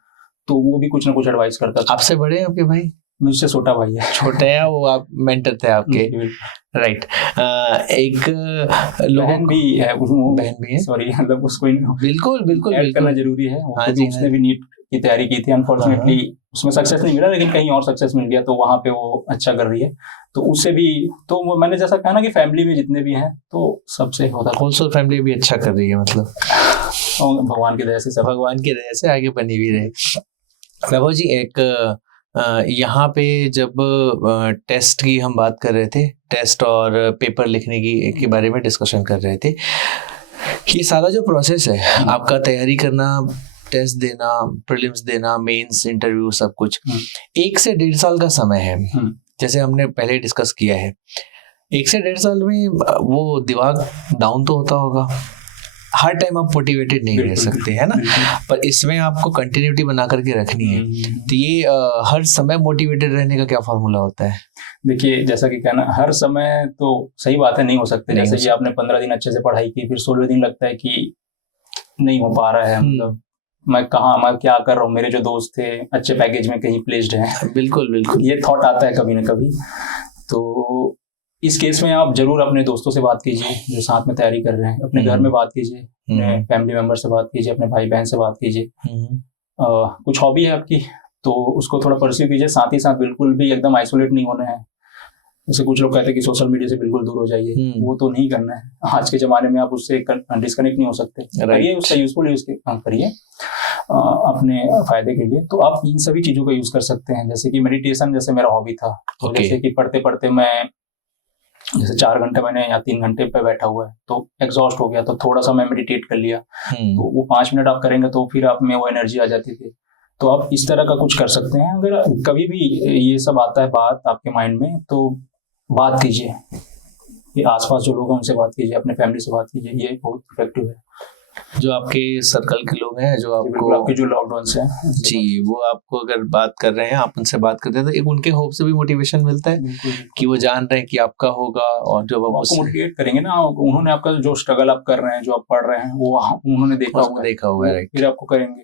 तो वो भी कुछ ना कुछ एडवाइस करता था। आपसे बड़े हैं आपके भाई? मुझसे छोटा भाई है। छोटे हैं वो, आप मेंटर थे आपके। राइट। एक बहन भी है, बहन भी है, सॉरी मतलब उसको बिल्कुल ऐड करना जरूरी है। उसने भी नीट की तैयारी की थी, अनफॉर्चुनेटली उसमें सक्सेस नहीं मिला, लेकिन कहीं और सक्सेस मिल गया, तो वहां पे वो अच्छा कर रही है। तो उससे भी तो मैंने जैसा कहा ना कि फैमिली में जितने भी हैं तो सबसे होता है। होलसेल फैमिली भी अच्छा कर रही है, मतलब भगवान की दया से, सब भगवान की दया से आगे बनी भी रहे। वैभव जी, एक यहाँ पे जब टेस्ट की हम बात कर रहे थे, टेस्ट और पेपर लिखने की के बारे में डिस्कशन कर रहे थे, ये सारा जो प्रोसेस है आपका, तैयारी करना, टेस्ट देना, प्रीलिम्स देना, मेंस, इंटरव्यू, सब कुछ 1 से 1.5 साल का समय है, जैसे हमने पहले डिस्कस किया है। 1 से 1.5 साल में वो दिमाग डाउन तो होता होगा, हर टाइम आप मोटिवेटेड नहीं रह सकते, है ना, पर इसमें आपको कंटिन्यूटी बना करके रखनी है। तो ये हर समय मोटिवेटेड रहने का क्या फॉर्मूला होता है? देखिए, जैसा कि कहना हर समय तो सही बात है, नहीं हो सकते। जैसे कि आपने 15 दिन अच्छे से पढ़ाई की, फिर 16वें दिन लगता है कि नहीं हो पा रहा है, मतलब मैं क्या कर रहा हूँ, मेरे जो दोस्त थे अच्छे पैकेज में कहीं प्लेस्ड हैं। बिल्कुल बिल्कुल, ये थॉट आता है कभी ना कभी। तो इस केस में आप जरूर अपने दोस्तों से बात कीजिए जो साथ में तैयारी कर रहे हैं, अपने घर में बात कीजिए, अपने फैमिली मेंबर से बात कीजिए, अपने भाई बहन से बात कीजिए। कुछ हॉबी है आपकी तो उसको थोड़ा परस्यू कीजिए, साथ ही साथ बिल्कुल भी एकदम आइसोलेट नहीं होना है। जैसे कुछ लोग कहते हैं कि सोशल मीडिया से बिल्कुल दूर हो जाइए, वो तो नहीं करना है। आज के जमाने में आप उससे डिस्कनेक्ट नहीं हो सकते, करिए उसका यूजफुल यूज करिए अपने फायदे के लिए। तो आप इन सभी चीजों का यूज कर सकते हैं, जैसे कि मेडिटेशन जैसे मेरा हॉबी था। तो जैसे कि पढ़ते पढ़ते मैं जैसे 4 घंटे मैंने या 3 घंटे पे बैठा हुआ है तो एग्जॉस्ट हो गया, तो थोड़ा सा मैं मेडिटेट कर लिया, तो वो 5 मिनट आप करेंगे तो फिर आप में वो एनर्जी आ जाती थी। तो आप इस तरह का कुछ कर सकते हैं। अगर कभी भी ये सब आता है बात आपके माइंड में तो बात कीजिए, ये आसपास जो लोग हैं उनसे बात कीजिए, अपने फैमिली से बात कीजिए, ये बहुत इफेक्टिव है। जो आपके सर्कल के लोग हैं, जो आपके जो लॉकडाउन से जी, वो आपको अगर बात कर रहे हैं, आप उनसे बात करते हैं तो एक उनके होप से भी मोटिवेशन मिलता है कि वो जान रहे हैं कि आपका होगा, और जब आप उसको मोटिवेट करेंगे ना, उन्होंने आपका जो स्ट्रगल आप कर रहे हैं, जो आप पढ़ रहे हैं, वो उन्होंने देखा हुआ है, फिर आपको करेंगे।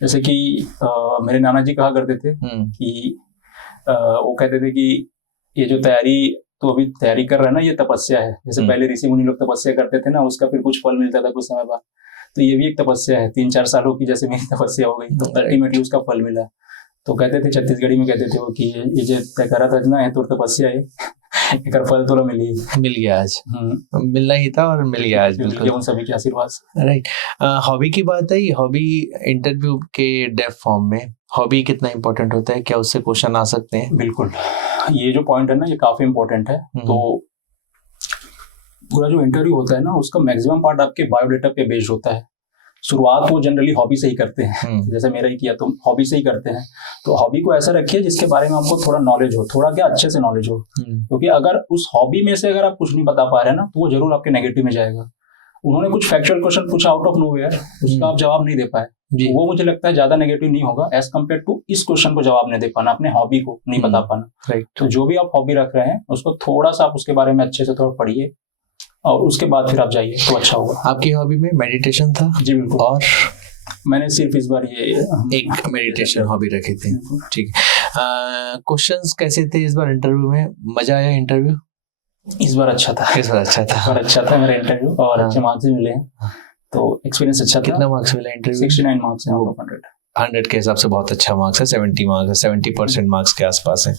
जैसे कि मेरे नाना जी कहा करते थे कि वो कहते थे कि ये जो तैयारी तो अभी तैयारी कर रहे हैं ना, ये तपस्या है। जैसे पहले ऋषि मुनि लोग तपस्या करते थे ना, उसका फिर कुछ फल मिलता था कुछ समय बाद, तो ये भी एक तपस्या है। 3-4 सालों की जैसे मेरी तपस्या हो गई तो अल्टीमेटली उसका फल मिला। तो कहते थे, छत्तीसगढ़ी में कहते थे वो कि ये जो तय करा था ना, है तो तपस्या है, एक फल तो मिल गया आज। मिलना ही था और मिल गया आज, बिल्कुल उन सभी के आशीर्वाद। राइट। हॉबी की बात है, हॉबी इंटरव्यू के डेफ फॉर्म में हॉबी कितना इंपॉर्टेंट होता है, क्या उससे क्वेश्चन आ सकते हैं? बिल्कुल, ये जो पॉइंट है ना, ये काफी इंपॉर्टेंट है। तो पूरा जो इंटरव्यू होता है ना, उसका मैक्सिमम पार्ट आपके बायोडेटा पे बेस्ड होता है। शुरुआत वो जनरली हॉबी से ही करते हैं, जैसे मेरा ही किया तो हॉबी से ही करते हैं। तो हॉबी को ऐसा रखिए जिसके बारे में आपको थोड़ा नॉलेज हो, थोड़ा क्या अच्छे से नॉलेज हो, क्योंकि अगर उस हॉबी में से अगर आप कुछ नहीं बता पा रहे हैं ना, तो वो जरूर आपके नेगेटिव में जाएगा। उन्होंने कुछ फैक्चुअल क्वेश्चन पूछा आउट ऑफ नोवेयर, उसका आप जवाब नहीं दे पाए, तो वो मुझे लगता है ज्यादा नेगेटिव नहीं होगा एज कम्पेयर टू इस क्वेश्चन को जवाब नहीं दे पाना, अपने हॉबी को नहीं बता पाना। तो जो भी आप हॉबी रख रहे हैं उसको थोड़ा सा आप उसके बारे में अच्छे से थोड़ा पढ़िए और उसके बाद फिर आप जाइए तो अच्छा होगा। आपकी हॉबी में मेडिटेशन था? जी बिल्कुल, और मैंने सिर्फ इस बार ये एक मेडिटेशन हॉबी रखे थे। ठीक है। क्वेश्चंस कैसे थे इस बार इंटरव्यू में? मजा आया इंटरव्यू? इस बार अच्छा था मेरा इंटरव्यू, और अच्छे मार्क्स भी मिले हैं, तो एक्सपीरियंस अच्छा था। कितना मार्क्स मिला इंटरव्यू? 69 मार्क्स हैं, 100 के हिसाब से बहुत अच्छा मार्क्स है। 70 मार्क्स है, 70% मार्क्स के आसपास है।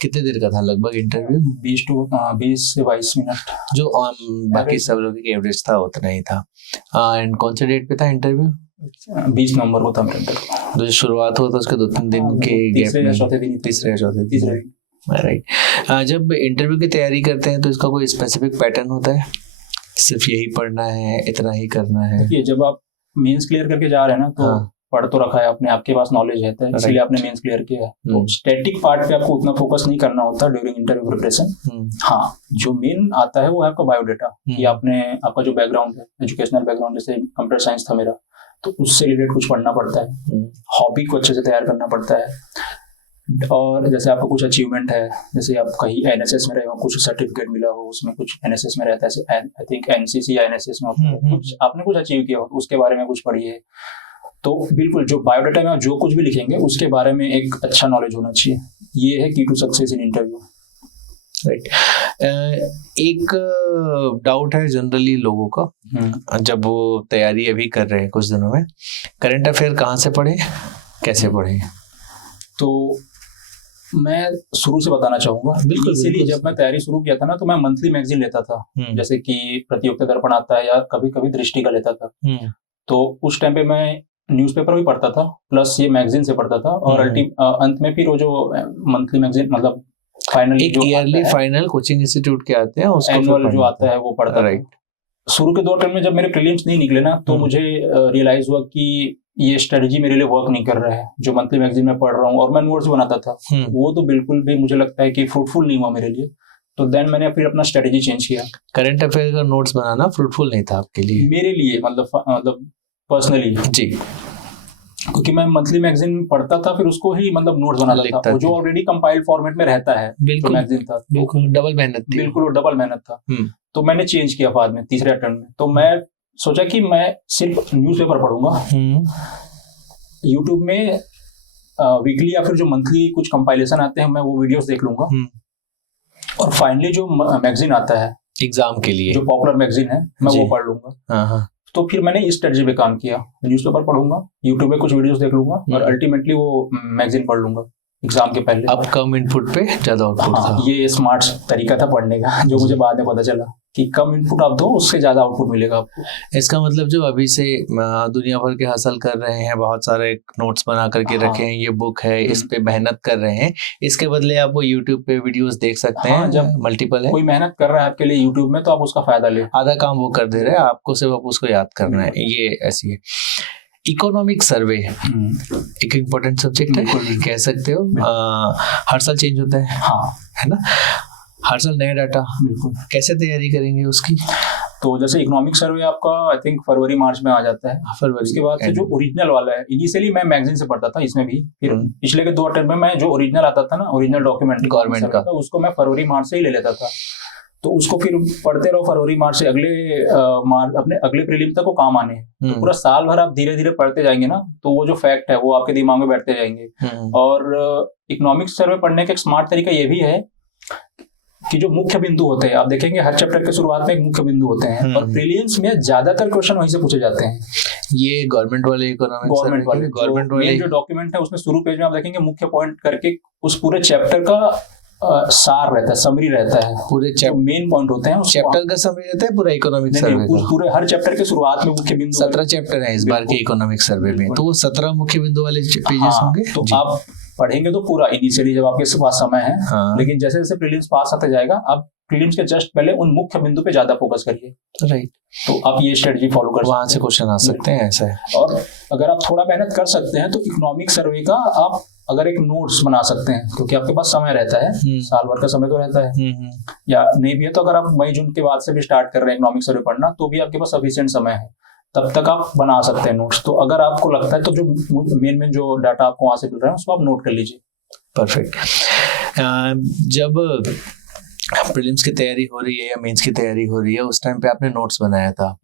कितने देर का था लगभग इंटरव्यू? 20 से 22 मिनट, जो बाकी सब लोगों की एवरेज था उतना ही था। एंड कौन से डेट पे था इंटरव्यू? 20 नवंबर को था इंटरव्यू। तो शुरुआत हुआ था उसके 2-3 दिन के गैप में, तीसरे या चौथे दिन। राइट। जब इंटरव्यू की तैयारी करते हैं तो इसका कोई स्पेसिफिक पैटर्न होता है, सिर्फ यही पढ़ना है, इतना ही करना है? देखिए, जब आप मेंस क्लियर करके जा रहे हैं ना, तो पढ़ तो रखा है आपने, आपके पास नॉलेज है, तो इसलिए आपने मेंस क्लियर किया है, तो स्टैटिक पार्ट पे आपको उतना फोकस नहीं करना होता ड्यूरिंग इंटरव्यू प्रिपरेशन। हाँ, जो मेन आता है वो है आपका बायोडेटा, कि आपका जो बैकग्राउंड है, एजुकेशनल बैकग्राउंड, जैसे कंप्यूटर साइंस था मेरा, तो उससे रिलेटेड कुछ पढ़ना पड़ता है, हॉबी को अच्छे से तैयार करना पड़ता है, और जैसे आपका कुछ अचीवमेंट है, जैसे आप कहीं एनएसएस में रहे हो, कुछ सर्टिफिकेट मिला हो, उसमें कुछ एनएसएस में रहता है, आई थिंक एनसीसी या एनएसएस में कुछ आपने कुछ अचीव किया हो, उसके बारे में कुछ पढ़िए। तो बिल्कुल जो बायोडाटा में आप जो कुछ भी लिखेंगे उसके बारे में एक अच्छा नॉलेज होना चाहिए। ये है key to success in interview. Right. एक डाउट है जनरली लोगों का, जब वो तैयारी अभी कर रहे हैं कुछ दिनों में, करंट अफेयर कहाँ से पढ़े, कैसे पढ़े? तो मैं शुरू से बताना चाहूंगा। बिल्कुल, इसीलिए जब मैं तैयारी शुरू किया था ना, तो मैं मंथली मैगजीन लेता था, जैसे कि प्रतियोगिता दर्पण आता है, या कभी कभी दृष्टि का लेता था। तो उस टाइम पे मैं न्यूज़पेपर भी पढ़ता था, प्लस ये मैगजीन से पढ़ता था, और अंत में फिर वो जो मंथली मैगजीन, मतलब फाइनल एक ईयरली फाइनल कोचिंग इंस्टीट्यूट के आते हैं, उसको एनुअल जो आता है वो पढ़ता था। शुरू के 2 टाइम में जब मेरे प्रीलिम्स नहीं निकले ना, तो मुझे रियलाइज हुआ कि ये स्ट्रेटजी मेरे लिए वर्क नहीं कर रहा है, जो मंथली मैगजीन में पढ़ रहा हूँ, और मैं नोट्स बनाता था, वो तो बिल्कुल भी मुझे लगता है कि फ्रूटफुल नहीं हुआ मेरे लिए। तो देन मैंने फिर अपना स्ट्रेटेजी चेंज किया। करंट अफेयर का नोट्स बनाना फ्रूटफुल नहीं था आपके लिए? मेरे लिए मतलब पर्सनली जी, क्योंकि मैं मंथली मैगजीन पढ़ता था, फिर उसको ही मतलब नोट्स बनाता था, जो ऑलरेडी कंपाइल्ड फॉर्मेट में रहता है। बिल्कुल मैगजीन था, बिल्कुल डबल मेहनत थी। बिल्कुल डबल मेहनत था। तो मैंने चेंज किया बाद में, तीसरे अटेम्प्ट में। तो मैं सोचा कि मैं सिर्फ न्यूज़पेपर पढ़ूंगा। यूट्यूब में वीकली या फिर जो मंथली कुछ कंपाइलेशन आते हैं, मैं वो वीडियोस देख लूंगा। और फाइनली जो मैगजीन आता है एग्जाम के लिए, जो पॉपुलर मैगजीन है, मैं वो पढ़ लूंगा। तो फिर मैंने इस स्ट्रेटजी पे काम किया, न्यूज़पेपर पढ़ूंगा, यूट्यूब पे कुछ वीडियोस देख लूंगा और अल्टीमेटली वो मैगजीन पढ़ लूंगा एग्जाम के पहले। अब कम इनपुट पे ज्यादा आउटपुट था। ये स्मार्ट तरीका था पढ़ने का, जो मुझे बाद में पता चला कि कम इनपुट आप दो, उससे ज्यादा आउटपुट मिलेगा आपको। इसका मतलब जो अभी से दुनिया भर के हासिल कर रहे हैं, बहुत सारे नोट्स बना करके रखे हैं, ये बुक है, इस पे मेहनत कर रहे हैं, इसके बदले आप वो यूट्यूब पे वीडियोस देख सकते हैं। जब मल्टीपल है, कोई मेहनत कर रहा है आपके लिए यूट्यूब में, तो आप उसका फायदा ले। आधा काम वो कर दे रहे हैं, आपको सिर्फ आप उसको याद करना है। ये ऐसी है। इकोनॉमिक सर्वे एक इम्पोर्टेंट सब्जेक्ट है, कह सकते हो। हर साल चेंज होता है, है ना, हर साल नया डाटा। बिल्कुल। कैसे तैयारी करेंगे उसकी? तो जैसे इकोनॉमिक सर्वे आपका आई थिंक फरवरी मार्च में आ जाता है। फरवरी। उसके बाद से जो ओरिजिनल वाला है, इनिशियली मैं मैगजीन से पढ़ता था, इसमें भी फिर पिछले के 2 अटेम्प्ट में मैं जो ओरिजिनल आता था ना, ओरिजिनल डॉक्यूमेंट गवर्नमेंट का, उसको मैं फरवरी मार्च से ही ले लेता था। तो उसको फिर पढ़ते रहो फरवरी मार्च से अपने अगले प्रीलिम तक वो काम आने। तो पूरा साल भर आप धीरे धीरे पढ़ते जाएंगे ना, तो वो जो फैक्ट है वो आपके दिमाग में बैठते जाएंगे। और इकोनॉमिक्स सर्वे पढ़ने का एक स्मार्ट तरीका ये भी है कि जो मुख्य बिंदु होते हैं, आप देखेंगे हर चैप्टर के शुरुआत में एक मुख्य बिंदु होते हैं, और प्रीलिम्स में ज्यादातर क्वेश्चन वहीं से पूछे जाते हैं। ये गवर्नमेंट वाले गवर्नमेंट वाले जो डॉक्यूमेंट है, उसमें शुरू पेज में आप देखेंगे मुख्य पॉइंट करके उस पूरे चैप्टर का सार रहता है, समरी रहता है, पूरे मेन पॉइंट होते हैं। चैप्टर का समरी रहता है पूरा इकोनॉमिक सर्वे का। पूरे हर चैप्टर के शुरुआत में मुख्य बिंदु 17 चैप्टर है इस बार के इकोनॉमिक सर्वे में, तो वो 17 मुख्य बिंदु वाले पेजेस होंगे। तो आप पढ़ेंगे तो पूरा इनिशियली जब आपके पास समय है, लेकिन जैसे जैसे प्रीलिम्स पास आते जाएगा, आप प्रीलिम्स के जस्ट पहले उन मुख्य बिंदु पे ज्यादा फोकस करिए। राइट। तो आप ये स्ट्रेटजी फॉलो कर, वहां से क्वेश्चन आ सकते हैं। ऐसा है। और अगर आप थोड़ा मेहनत कर सकते हैं तो इकोनॉमिक सर्वे का आप अगर एक नोट्स बना सकते हैं, क्योंकि आपके पास समय रहता है, साल भर का समय तो रहता है, या नहीं भी है तो अगर आप मई जून के बाद से भी स्टार्ट कर रहे हैं इकोनॉमिक सर्वे पढ़ना, तो भी आपके पास सफिशिएंट समय है, तब तक आप बना सकते हैं नोट्स। तो अगर आपको लगता है तो जो मेन जो डाटा आपको वहां से मिल रहा है उसको आप नोट कर लीजिए। परफेक्ट। जब प्रीलिम्स की तैयारी हो रही है या मेंस की तैयारी हो रही है, उस टाइम पे आपने नोट्स बनाया था।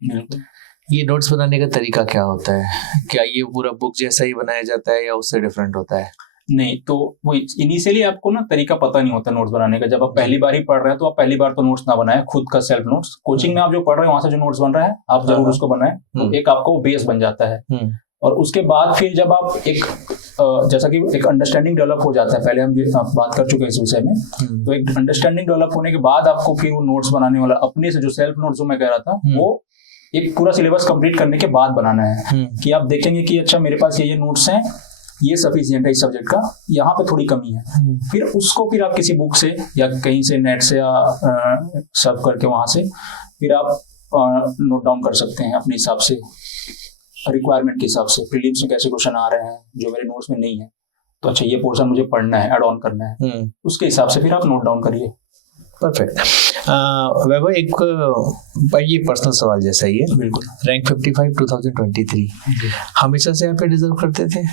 ये नोट्स बनाने का तरीका क्या होता है? क्या ये पूरा बुक जैसा ही बनाया जाता है या उससे डिफरेंट होता है? नहीं, तो वो इनिशियली आपको ना तरीका पता नहीं होता नोट्स बनाने का। जब आप पहली बार ही पढ़ रहे हैं तो आप पहली बार तो नोट्स ना बनाए, खुद का सेल्फ नोट्स। कोचिंग में आप जो पढ़ रहे हैं वहां से जो नोट्स बन रहा है आप जरूर उसको बनाए, तो एक आपको बेस बन जाता है। और उसके बाद फिर जब आप एक जैसा कि एक अंडरस्टैंडिंग डेवलप हो जाता है, पहले हम बात कर चुके हैं इस विषय में, तो एक अंडरस्टैंडिंग डेवलप होने के बाद आपको फिर वो नोट्स बनाने वाला अपने से जो सेल्फ नोट्स जो मैं कह रहा था, वो एक पूरा सिलेबस कंप्लीट करने के बाद बनाना है। कि आप देखेंगे कि अच्छा मेरे पास ये नोट्स हैं, ये सफिशिएंट है इस सब्जेक्ट का, यहाँ पे थोड़ी कमी है। फिर उसको फिर आप किसी बुक से या कहीं से नेट से या सर्च करके वहां से फिर आप नोट डाउन कर सकते हैं अपने हिसाब से, रिक्वायरमेंट के हिसाब से। प्रीलिम्स में कैसे क्वेश्चन आ रहे हैं जो मेरे नोट्स में नहीं है, तो अच्छा ये पोर्शन मुझे पढ़ना है, ऐड ऑन करना है, उसके हिसाब से फिर आप नोट डाउन करिए। परफेक्ट। वैभव, एक ये पर्सनल सवाल जैसा ही है। बिल्कुल। रैंक 55 2023 हमेशा से आप डिजर्व करते थे?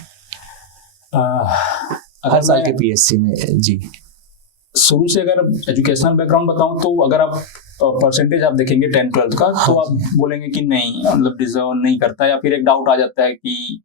हर साल के पीएससी में? जी। शुरू से अगर एजुकेशनल बैकग्राउंड बताऊं तो अगर आप परसेंटेज आप देखेंगे 10-12 का, तो आप बोलेंगे कि नहीं, मतलब डिजर्व नहीं करता, या फिर एक डाउट आ जाता है कि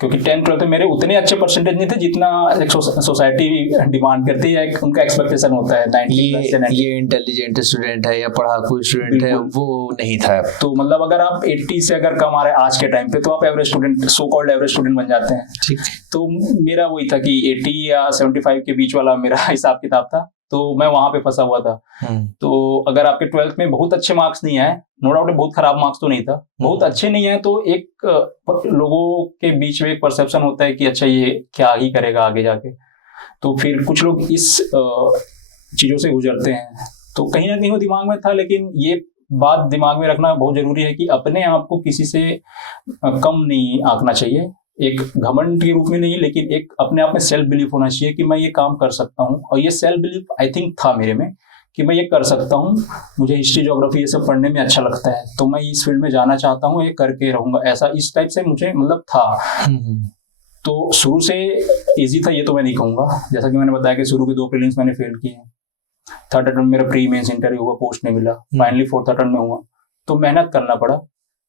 क्योंकि 10-12 में मेरे उतने अच्छे परसेंटेज नहीं थे जितना एक सोसाइटी डिमांड करती है, उनका एक्सपेक्टेशन होता है 90+। ये इंटेलिजेंट स्टूडेंट है या पढ़ाकू स्टूडेंट है, वो नहीं था। तो मतलब अगर आप 80 से अगर कम आ रहे हैं आज के टाइम पे, तो आप average student, so called average student बन जाते हैं। ठीक। तो मेरा वही था कि 80 या 75 के बीच वाला मेरा हिसाब किताब था, तो मैं वहां पे फंसा हुआ था। तो अगर आपके 12th में बहुत अच्छे मार्क्स नहीं आए, नो डाउट बहुत खराब मार्क्स तो नहीं था, बहुत अच्छे नहीं है, तो एक लोगों के बीच में एक परसेप्शन होता है कि अच्छा ये क्या ही करेगा आगे जाके। तो फिर कुछ लोग इस चीजों से गुजरते हैं, तो कहीं ना कहीं वो दिमाग में था। लेकिन ये बात दिमाग में रखना बहुत जरूरी है कि अपने आप को किसी से कम नहीं आंकना चाहिए, एक घमंड के रूप में नहीं, लेकिन एक अपने आप में सेल्फ बिलीफ होना चाहिए कि मैं ये काम कर सकता हूँ। और ये सेल्फ बिलीफ आई थिंक था मेरे में कि मैं ये कर सकता हूँ, मुझे हिस्ट्री ज्योग्राफी ये सब पढ़ने में अच्छा लगता है, तो मैं इस फील्ड में जाना चाहता हूँ, ये करके रहूंगा, ऐसा इस टाइप से मुझे मतलब था। तो शुरू से इजी था ये तो मैं नहीं कहूँगा, जैसा कि मैंने बताया कि शुरू के 2 प्रीलिम्स मैंने फेल किए, थर्ड अटेम्प्ट मेरा प्री मेंस इंटरव्यू हुआ, पोस्ट नहीं मिला, फाइनली फोर्थ अटेम्प्ट में हुआ। तो मेहनत करना पड़ा,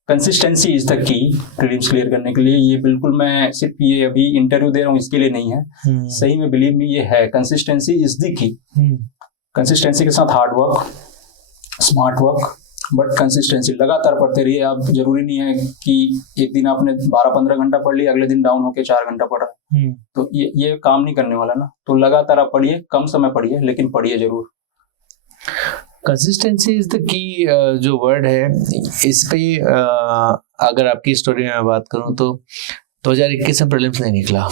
consistency is the key prelims clear करने के लिए। ये बिल्कुल मैं सिर्फ ये अभी इंटरव्यू दे रहा हूँ इसके लिए नहीं है, सही में बिलीव मी ये है, consistency is the key. Consistency के साथ hard work, smart work, but consistency लगातार पढ़ते रहिए आप। जरूरी नहीं है कि एक दिन आपने 12-15 घंटा पढ़ लिया, अगले दिन डाउन होके 4 घंटा पढ़ रहा है, तो ये काम नहीं करने वाला ना। तो लगातार आप पढ़िए, कम समय पढ़िए, लेकिन पढ़िए जरूर। कंसिस्टेंसी इज द की जो वर्ड है, इस पे अगर आपकी स्टोरी में मैं बात करूं तो 2021 में प्रीलिम्स नहीं निकला,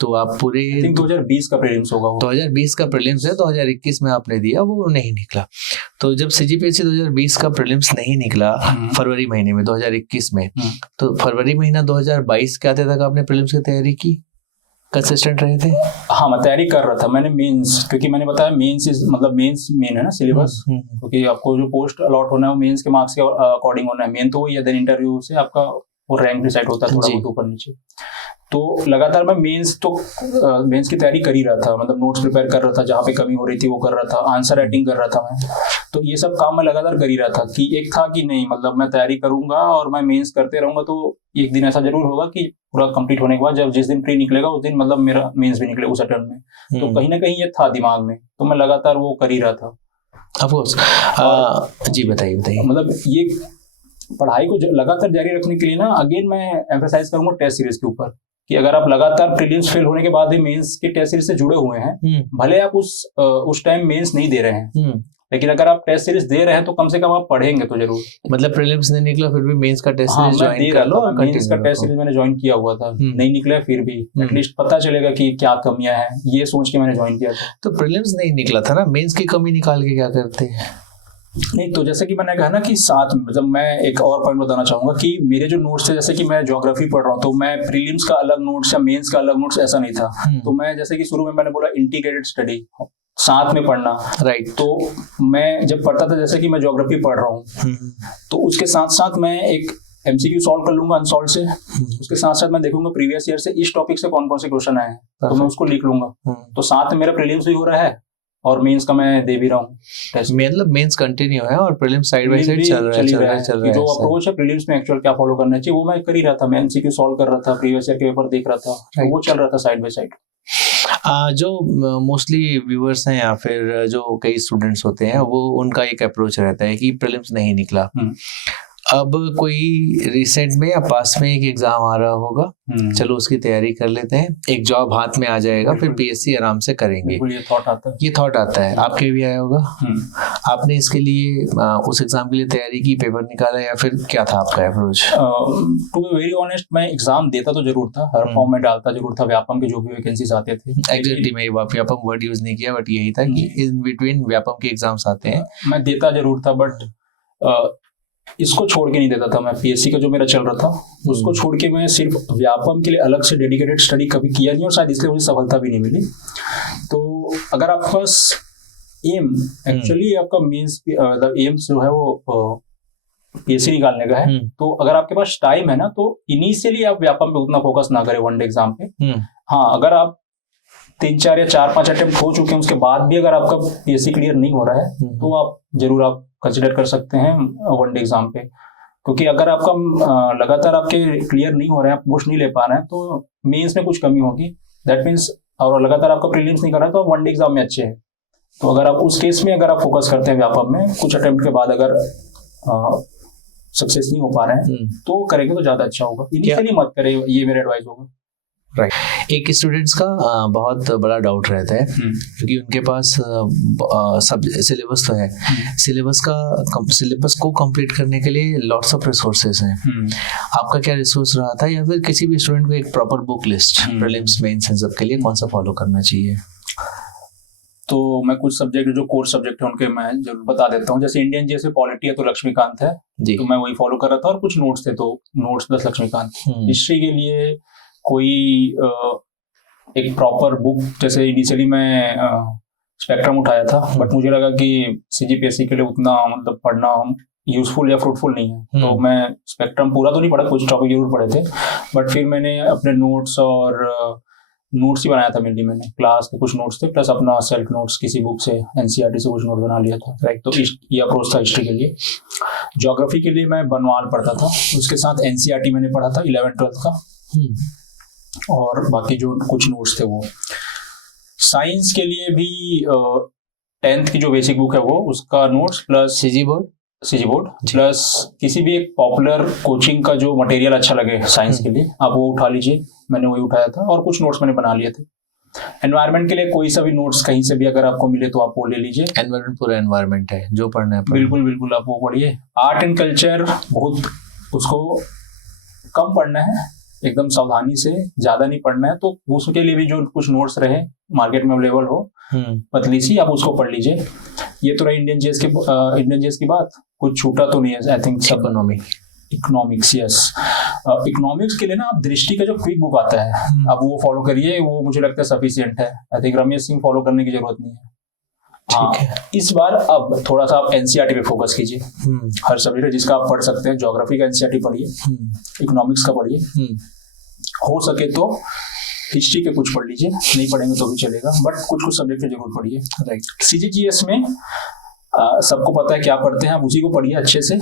तो आप पूरे 2020 का प्रीलिम्स होगा, 2020 का प्रीलिम्स है, 2021 में आपने दिया, वो नहीं निकला। तो जब सीजीपीएससी 2020 का प्रीलिम्स नहीं निकला फरवरी महीने में 2021 में, तो फरवरी महीना 2022 के आते तक आपने प्रीलिम्स की तैयारी की, कंसिस्टेंट रहे थे? हाँ, मैं तैयारी कर रहा था। मैंने मेंस, क्योंकि मैंने बताया मेंस मतलब मेंस मेन है ना सिलेबस, क्योंकि आपको जो पोस्ट अलॉट होना है वो मेंस के मार्क्स के अकॉर्डिंग होना है। मेन तो वही है, देन इंटरव्यू से आपका वो रैंक डिसाइड होता है, थोड़ा बहुत ऊपर नीचे। तो लगातार मैं मेंस की तैयारी कर ही रहा था, मतलब नोट्स प्रिपेयर कर रहा था, जहाँ पे कमी हो रही थी वो कर रहा था, आंसर राइटिंग कर रहा था मैं। तो ये सब काम मैं लगातार कर ही रहा था कि एक था कि नहीं, मतलब मैं तैयारी करूंगा और मैं मेंस करते रहूंगा, तो एक दिन ऐसा जरूर होगा कि पूरा कंप्लीट होने के बाद जब जिस दिन प्री निकलेगा उस दिन मतलब मेरा मेंस भी निकले उस अटेम्प्ट में। तो कहीं ना कहीं ये था दिमाग में, तो मैं लगातार वो कर ही रहा था। Of course. जी बताइए। मतलब ये पढ़ाई को लगातार जारी रखने के लिए ना, अगेन मैं एम्फेसाइज करूंगा टेस्ट सीरीज के ऊपर, कि अगर आप लगातार प्रीलिम्स फेल होने के बाद भी मेंस के टेस्ट सीरीज से जुड़े हुए हैं, भले आप उस टाइम मेंस नहीं दे रहे हैं, लेकिन अगर आप टेस्ट सीरीज दे रहे हैं तो कम से कम आप पढ़ेंगे तो जरूर। मतलब प्रीलिम्स नहीं निकला फिर भी मेंस का टेस्ट सीरीज ज्वाइन कर लो, और मेंस का टेस्ट सीरीज मैंने ज्वाइन किया हुआ था, नहीं निकला फिर भी एटलीस्ट पता चलेगा कि क्या कमियां हैं, ये सोच के मैंने ज्वाइन किया था। तो प्रीलिम्स नहीं निकला था ना, मेंस की कमी निकाल के क्या करते हैं? नहीं, तो जैसे कि मैंने कहा ना कि साथ में, मतलब मैं एक और पॉइंट बताना चाहूंगा कि मेरे जो नोट्स थे, जैसे कि मैं ज्योग्राफी पढ़ रहा हूँ, तो मैं प्रीलिम्स का अलग नोट्स या मेंस का अलग नोट्स ऐसा नहीं था। तो मैं जैसे कि शुरू में मैंने बोला इंटीग्रेटेड स्टडी, साथ में पढ़ना, राइट। तो मैं जब पढ़ता था, जैसे कि मैं ज्योग्राफी पढ़ रहा हूँ, तो उसके साथ साथ मैं एक एमसीक्यू सॉल्व कर लूंगा अनसॉल्व से, उसके साथ साथ मैं देखूंगा प्रीवियस ईयर से इस टॉपिक से कौन कौन से क्वेश्चन आए हैं, तो मैं उसको लिख लूंगा। तो साथ में मेरा प्रीलिम्स भी हो रहा है और मेंस का मैं दे भी रहा हूँ। मतलब मेंस कंटिन्यू है और प्रीलिम्स साइड बाय साइड चल रहा है। जो अप्रोच है प्रीलिम्स में एक्चुअल क्या फॉलो करना चाहिए वो मैं कर ही रहा था। मैं एमसीक्यू सॉल्व कर रहा था, प्रीवियस ईयर के पेपर देख रहा था, तो वो चल रहा था साइड बाय साइड। जो मोस्टली व्यूअर्स हैं या फिर जो कई स्टूडेंट्स होते हैं, वो उनका एक अप्रोच रहता है कि प्रीलिम्स नहीं निकला, अब कोई रिसेंट में या पास में एक एग्जाम आ रहा होगा, चलो उसकी तैयारी कर लेते हैं, एक जॉब हाथ में आ जाएगा, फिर पीएससी आराम से करेंगे। ये थॉट आता है, आपके भी आया होगा। आपने इसके लिए उस एग्जाम के लिए तैयारी की, पेपर निकाला, या फिर क्या था आपका approach? To be very honest, मैं एग्जाम देता तो जरूर था, हर फॉर्म में डालता जरूर था, व्यापम के जो भी वैकेंसीज आते थे। एग्जैक्टली, मैं व्यापम वर्ड यूज नहीं किया, बट यही था कि इन बिटवीन व्यापम के एग्जाम्स आते हैं, मैं देता जरूर था, बट इसको छोड़ के नहीं देता था मैं। पीएससी का जो मेरा चल रहा था उसको छोड़ के मैं सिर्फ व्यापम के लिए अलग से डेडिकेटेड स्टडी कभी किया नहीं, और शायद इसलिए मुझे सफलता भी नहीं मिली। तो अगर आपके पास एम, एक्चुअली आपका मींस एम्स जो है वो पीएससी निकालने का है, तो अगर आपके पास टाइम है ना, तो इनिशियली आप व्यापम पे उतना फोकस ना करें वनडे एग्जाम पे। हाँ, अगर आप 3-4 या 4-5 अटेम्प्ट हो चुके हैं, उसके बाद भी अगर आपका पीएससी क्लियर नहीं हो रहा है, तो आप जरूर आप कंसिडर कर सकते हैं वनडे एग्जाम पे। क्योंकि अगर आपका लगातार आपके क्लियर नहीं हो रहे हैं, आप पोस्ट नहीं ले पा रहे हैं, तो मेंस में कुछ कमी होगी, दैट मीन्स, और लगातार आपका प्रीलिम्स नहीं कर रहा है, तो वनडे एग्जाम में अच्छे हैं। तो अगर आप उस केस में अगर आप फोकस करते हैं व्यापम में, कुछ अटेम्प्ट के बाद अगर सक्सेस नहीं हो पा रहे हैं, तो करेंगे तो ज्यादा अच्छा होगा। इनिशियली मत करें, ये मेरा एडवाइस होगा। राइट। एक स्टूडेंट्स का बहुत बड़ा डाउट रहता है, क्योंकि उनके पास सब सिलेबस तो है, सिलेबस को कंप्लीट करने के लिए लॉट्स ऑफ रिसोर्सेज हैं। आपका क्या रिसोर्स रहा था, या फिर किसी भी स्टूडेंट को एक proper book list prelims mains इन सब के लिए कौन सा फॉलो करना चाहिए? तो मैं कुछ सब्जेक्ट जो कोर सब्जेक्ट है उनके मैं जरूर बता देता हूँ। जैसे इंडियन जैसे पॉलिटी है तो लक्ष्मीकांत है, तो मैं वही फॉलो कर रहा था, और कुछ नोट्स थे तो नोट्स प्लस लक्ष्मीकांत। हिस्ट्री के लिए कोई एक प्रॉपर बुक, जैसे इनिशियली मैं स्पेक्ट्रम उठाया था, बट मुझे लगा कि सीजीपीएससी के लिए उतना मतलब पढ़ना यूजफुल या फ्रूटफुल नहीं है, तो मैं स्पेक्ट्रम पूरा तो नहीं पढ़ा, कुछ टॉपिक जरूर पढ़े थे, बट फिर मैंने अपने नोट्स और नोट्स ही बनाया था मेनली। मैंने क्लास के कुछ नोट्स थे प्लस अपना सेल्फ नोट्स किसी बुक से, एनसीईआरटी से कुछ नोट बना लिया था, राइट। तो ये अप्रोच था हिस्ट्री के लिए। ज्योग्राफी के लिए मैं बनवाल पढ़ता था, उसके साथ एनसीईआरटी मैंने पढ़ा था 11th-12th का, और बाकी जो कुछ नोट्स थे वो। साइंस के लिए भी 10th की जो बेसिक बुक है वो, उसका notes plus CG board plus किसी भी एक पॉपुलर कोचिंग का जो मटेरियल अच्छा लगे साइंस के लिए आप वो उठा लीजिए। मैंने वही उठाया था और कुछ नोट्स मैंने बना लिए थे। एनवायरनमेंट के लिए कोई सा भी नोट्स कहीं से भी अगर आपको मिले तो आप वो ले लीजिए। एनवायरनमेंट पूरा एनवायरनमेंट है जो पढ़ना है, बिल्कुल आप वो पढ़िए। आर्ट एंड कल्चर बहुत, उसको कम पढ़ना है, एकदम सावधानी से, ज्यादा नहीं पढ़ना है, तो उसके लिए भी जो कुछ नोट्स रहे मार्केट में अवेलेबल हो पतली सी, आप उसको पढ़ लीजिए। ये तो रहा इंडियन जेस की बात, कुछ छूटा तो नहीं है I think. Economics, yes. Economics के लिए ना आप दृष्टि का जो क्विक बुक आता है आप वो फॉलो करिए, वो मुझे लगता है सफिशिएंट है। I think Ramesh Singh follow करने की जरूरत नहीं है। ठीक है, इस बार अब थोड़ा सा आप एनसीईआरटी पे फोकस कीजिए। हर सब्जेक्ट जिसका आप पढ़ सकते हैं, ज्योग्राफी का एनसीईआरटी पढ़िए, इकोनॉमिक्स का पढ़िए, हो सके तो हिस्ट्री के कुछ पढ़ लीजिए, नहीं पढ़ेंगे तो भी चलेगा, बट कुछ सब्जेक्ट जरूर पढ़िए, राइट। सीजीजीएस में सबको पता है क्या पढ़ते हैं, आप उसी को पढ़िए अच्छे से,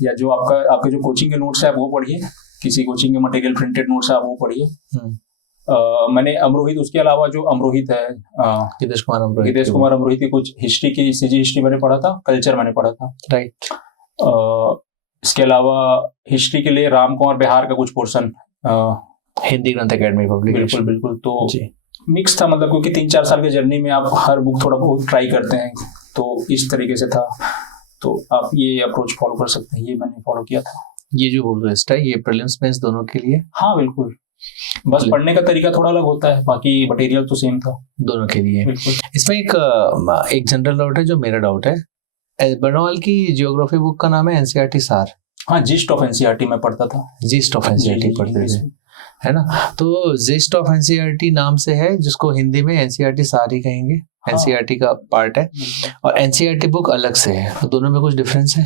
या जो आपके जो कोचिंग के नोट्स है आप वो पढ़िए, किसी कोचिंग के मटेरियल प्रिंटेड नोट्स है आप वो पढ़िए। मैंने अमरोहित, उसके अलावा जो अमरोहित है हितेश कुमार अमरोहित की कुछ हिस्ट्री की सीजी हिस्ट्री मैंने पढ़ा था, कल्चर मैंने पढ़ा था, राइट। इसके अलावा हिस्ट्री के लिए राम कुमार बिहार का कुछ पोर्शन हिंदी ग्रंथ अकेडमी पब्लिकेशन, बिल्कुल तो मिक्स था, मतलब क्योंकि 3-4 साल की जर्नी में आप हर बुक थोड़ा बहुत ट्राई करते हैं, तो इस तरीके से था, तो आप ये अप्रोच फॉलो कर सकते हैं। ये मैंने फॉलो किया था। ये जो बुक लिस्ट है ये प्रीलिम्स मेंस दोनों के लिए? हाँ बिल्कुल, बस पढ़ने का तरीका थोड़ा अलग होता है, बाकी मटेरियल तो सेम था दोनों के लिए। इसमें एक जनरल डाउट है जो मेरा डाउट है, बनवाल की ज्योग्राफी बुक का नाम है एनसीईआरटी सार। हाँ, जिस्ट ऑफ एनसीईआरटी में पढ़ता था, जिस्ट ऑफ एनसीईआरटी पढ़ते थे, है ना? तो जिस्ट ऑफ एनसीईआरटी नाम से है, जिसको हिंदी में एनसीईआरटी सार ही कहेंगे। हाँ। एनसीईआरटी का पार्ट है और एनसीईआरटी बुक अलग से है, तो दोनों में कुछ डिफरेंस है?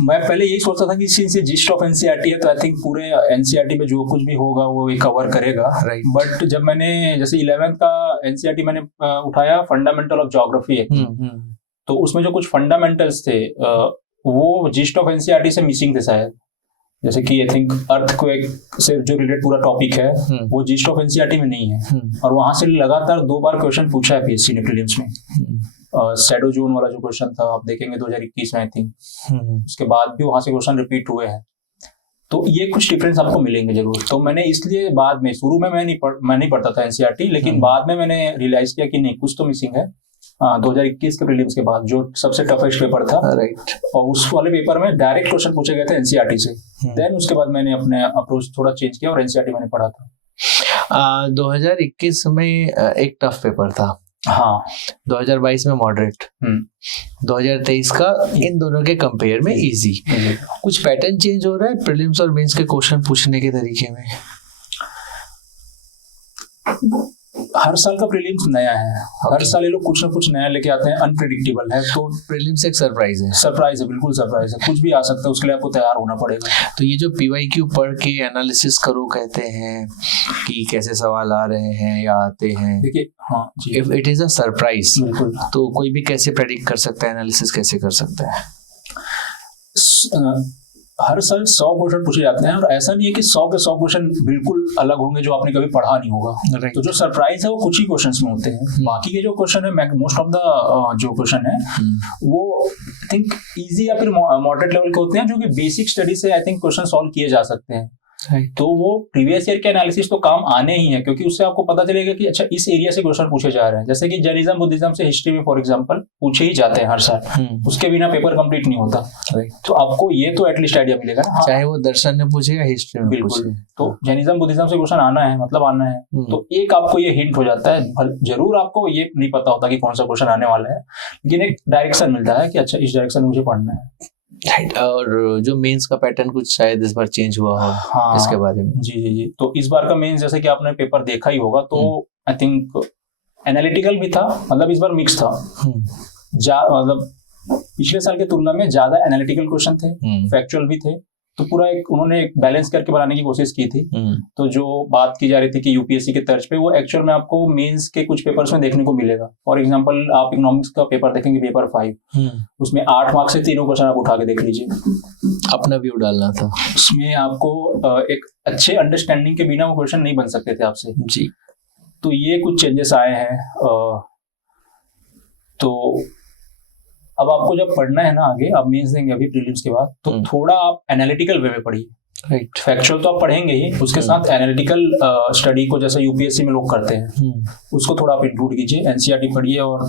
मैं पहले यही सोचता था कि सिंस ये जिस्ट ऑफ एनसीईआरटी है तो आई थिंक पूरे एनसीईआरटी में जो कुछ भी होगा वो कवर करेगा, राइट। बट जब मैंने जैसे 11th का एनसीईआरटी मैंने उठाया, फंडामेंटल ऑफ ज्योग्राफी है, तो उसमें जो कुछ फंडामेंटल्स थे वो जिस्ट ऑफ एनसीईआरटी से मिसिंग थे शायद, जैसे कि आई थिंक अर्थक्वेक से जो रिलेटेड पूरा टॉपिक है वो जिस्ट ऑफ एनसीईआरटी में नहीं है, और वहां से लगातार 2 बार क्वेश्चन पूछा है पीएससी ने प्रीलिम्स में। शैडो जोन वाला जो क्वेश्चन था आप देखेंगे 2021 में आई थिंक, उसके बाद भी वहां से क्वेश्चन रिपीट हुए हैं, तो ये कुछ डिफरेंस आपको मिलेंगे जरूर। तो मैंने इसलिए बाद में, शुरू में मैं नहीं पढ़ता था एनसीईआरटी, लेकिन बाद में मैंने रियलाइज किया कि नहीं कुछ तो मिसिंग है। 2021 के प्रीलिम्स के बाद जो सबसे टफेस्ट पेपर था, राइट, और उस वाले पेपर में डायरेक्ट क्वेश्चन पूछे गए थे एनसीईआरटी से। देन उसके बाद मैंने अपने अप्रोच थोड़ा चेंज किया और एनसीईआरटी मैंने पढ़ा था। 2021 में एक टफ पेपर था, हाँ। 2022 में मॉडरेट, 2023 का इन दोनों के कंपेयर में इजी। कुछ पैटर्न चेंज हो रहा है प्रीलिम्स और मेंस के क्वेश्चन पूछने के तरीके में? हर साल का प्रीलिम्स नया है, हर साल ये लोग कुछ ना कुछ नया लेके आते हैं, अनप्रेडिक्टेबल है, तो प्रीलिम्स एक सरप्राइज है, बिल्कुल सरप्राइज है, कुछ भी आ सकता है, उसके लिए आपको तैयार होना पड़ेगा। तो ये जो पीवाईक्यू पढ़ के एनालिसिस करो कहते हैं कि कैसे सवाल आ रहे हैं या आते हैं, देखिए हाँ जी, if it is a surprise तो कोई भी कैसे प्रेडिक्ट कर सकता है, एनालिसिस कैसे कर सकता है? हर साल 100 क्वेश्चन पूछे जाते हैं, और ऐसा नहीं है कि 100 के 100 क्वेश्चन बिल्कुल अलग होंगे जो आपने कभी पढ़ा नहीं होगा। तो जो सरप्राइज है वो कुछ ही क्वेश्चंस में होते हैं, बाकी के जो क्वेश्चन है, मोस्ट ऑफ द जो क्वेश्चन है वो आई थिंक इजी या फिर मॉडरेट लेवल के होते हैं, जो कि बेसिक स्टडी से आई थिंक क्वेश्चन सॉल्व किए जा सकते हैं। तो वो प्रीवियस ईयर के एनालिसिस तो काम आने ही है, क्योंकि उससे आपको पता चलेगा कि अच्छा इस एरिया से क्वेश्चन पूछे जा रहे हैं। जैसे कि जैनिज्म बुद्धिज्म से हिस्ट्री में फॉर एग्जांपल पूछे ही जाते हैं हर साल, उसके बिना पेपर कंप्लीट नहीं होता। तो आपको ये तो एटलीस्ट आइडिया मिलेगा ना, चाहे वो दर्शन में पूछे या हिस्ट्री में। बिल्कुल, तो जैनिज्म बुद्धिज्म से क्वेश्चन आना है मतलब आना है, तो एक आपको ये हिंट हो जाता है। जरूर आपको ये नहीं पता होता कि कौन सा क्वेश्चन आने वाला है, लेकिन एक डायरेक्शन मिलता है कि अच्छा इस डायरेक्शन में मुझे पढ़ना है, राइट। और जो मेंस का पैटर्न कुछ शायद इस बार चेंज हुआ हो, हाँ, इसके बारे में? जी। तो इस बार का मेंस जैसे कि आपने पेपर देखा ही होगा, तो आई थिंक एनालिटिकल भी था, मतलब इस बार मिक्स था। मतलब पिछले साल की तुलना में ज्यादा एनालिटिकल क्वेश्चन थे, फैक्चुअल भी थे, तो पूरा उन्होंने एक बैलेंस करके बनाने की कोशिश की थी। तो जो बात की जा रही थी कि यूपीएससी के तर्ज पे, वो एक्चुअल में आपको मेंस के कुछ पेपर्स में देखने को मिलेगा। फॉर एग्जांपल आप इकोनॉमिक्स का पेपर देखेंगे, पेपर 5, उसमें 8 मार्क्स से तीनों क्वेश्चन आप उठा के देख लीजिए, अपना व्यू डालना था उसमें। आपको एक अच्छे अंडरस्टैंडिंग के बिना वो क्वेश्चन नहीं बन सकते थे आपसे जी। तो ये कुछ चेंजेस आए हैं। तो अब आपको जब पढ़ना है ना आगे, आप मेंस देंगे अभी प्रीलिम्स के बाद, तो थोड़ा आप एनालिटिकल वे में पढ़िए। राइट, फैक्चुअल तो आप पढ़ेंगे ही, उसके साथ एनालिटिकल स्टडी को जैसे यूपीएससी में लोग करते हैं, उसको थोड़ा आप इंक्लूड कीजिए। एनसीईआरटी पढ़िए और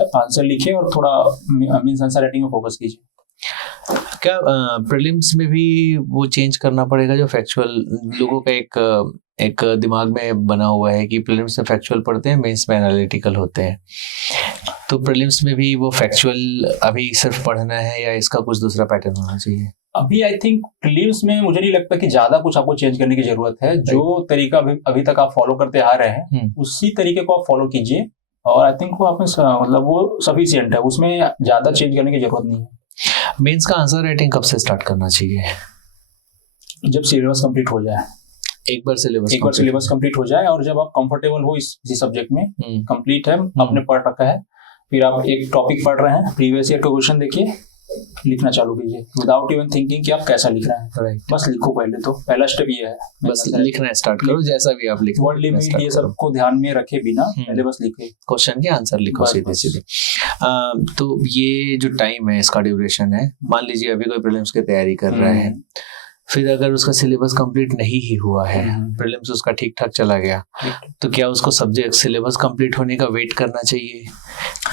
आंसर लिखिए और थोड़ा मींस आंसर राइटिंग में फोकस कीजिए। क्या प्रीलिम्स में भी वो चेंज करना पड़ेगा जो फैक्चुअल लोगों का एक दिमाग में बना हुआ है कि प्रीलिम्स में फैक्चुअल पढ़ते हैं, मेंस में एनालिटिकल होते हैं, तो प्रीलिम्स में भी वो फैक्चुअल अभी सिर्फ पढ़ना है या इसका कुछ दूसरा पैटर्न होना चाहिए? अभी आई थिंक प्रीलिम्स में मुझे नहीं लगता कि ज्यादा कुछ आपको चेंज करने की जरूरत है। जो तरीका अभी तक आप फॉलो करते आ रहे हैं, उसी तरीके को आप फॉलो कीजिए और आई थिंक वो आप मतलब वो सफिशिएंट है, उसमें ज्यादा चेंज करने की जरूरत नहीं है। मेंस का आंसर राइटिंग कब से स्टार्ट करना चाहिए? जब सिलेबस कंप्लीट हो जाए। एक बार सिलेबस कंप्लीट हो जाए और जब आप कंफर्टेबल हो इसी सब्जेक्ट में, कंप्लीट है, आपने पढ़ रखा है, फिर आप एक टॉपिक पढ़ रहे हैं, प्रीवियस ईयर का क्वेश्चन देखिए, लिखना चालू कीजिए विदाउट इवन थिंकिंग कि आप कैसा लिख रहे हैं। राइट, बस लिखो। पहले तो पहला स्टेप ये है, बस लिखना स्टार्ट करो, जैसा भी आप लिखो, वर्ड लिमिट ये सब को ध्यान में रखे बिना पहले बस लिखे, क्वेश्चन के आंसर लिखो सीधे। तो ये जो टाइम है, इसका ड्यूरेशन है, मान लीजिए अभी कोई प्रीलिम्स की तैयारी कर रहा है, फिर अगर उसका सिलेबस कंप्लीट नहीं ही हुआ है, प्रीलिम्स उसका ठीक ठाक चला गया, तो क्या उसको सब्जेक्ट सिलेबस कंप्लीट होने का वेट करना चाहिए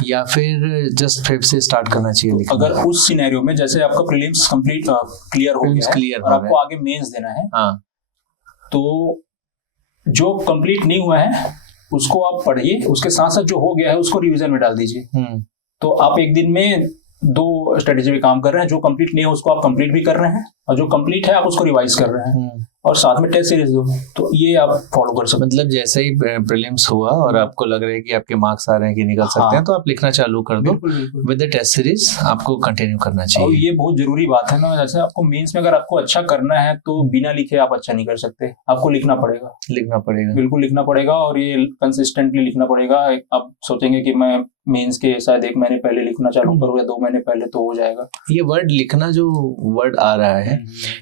या फिर जस्ट फिर से स्टार्ट करना चाहिए लिखना? अगर उस सिनेरियो में जैसे आपका प्रीलिम्स कंप्लीट क्लियर हो गया है और आपको आगे मेंस देना है, तो जो कंप्लीट नहीं हुआ है उसको आप पढ़िए, उसके साथ साथ जो हो गया है उसको रिवीजन में डाल दीजिए। तो आप एक दिन में 2 स्ट्रेटेजी पे काम कर रहे हैं। जो कंप्लीट नहीं है उसको आप कंप्लीट भी कर रहे हैं और जो कंप्लीट है आप उसको रिवाइज कर रहे हैं और साथ में टेस्ट सीरीज दो। तो ये आप फॉलो कर सकते हैं। मतलब जैसे ही प्रीलिम्स हुआ और आपको लग रहा है कि आपके मार्क्स आ रहे हैं कि निकल सकते हैं, तो आप लिखना चालू कर दो विद द टेस्ट सीरीज, आपको कंटिन्यू करना चाहिए। और ये बहुत जरूरी बात है ना, जैसे आपको मेंस में अगर आपको अच्छा करना है तो बिना लिखे आप अच्छा नहीं कर सकते, आपको लिखना पड़ेगा। बिल्कुल लिखना पड़ेगा और ये कंसिस्टेंटली लिखना पड़ेगा। आप सोचेंगे कि मैं मेंस के शायद 1 महीने पहले लिखना चालू करूँ या 2 महीने पहले, तो हो जाएगा। ये वर्ड लिखना, जो वर्ड आ रहा है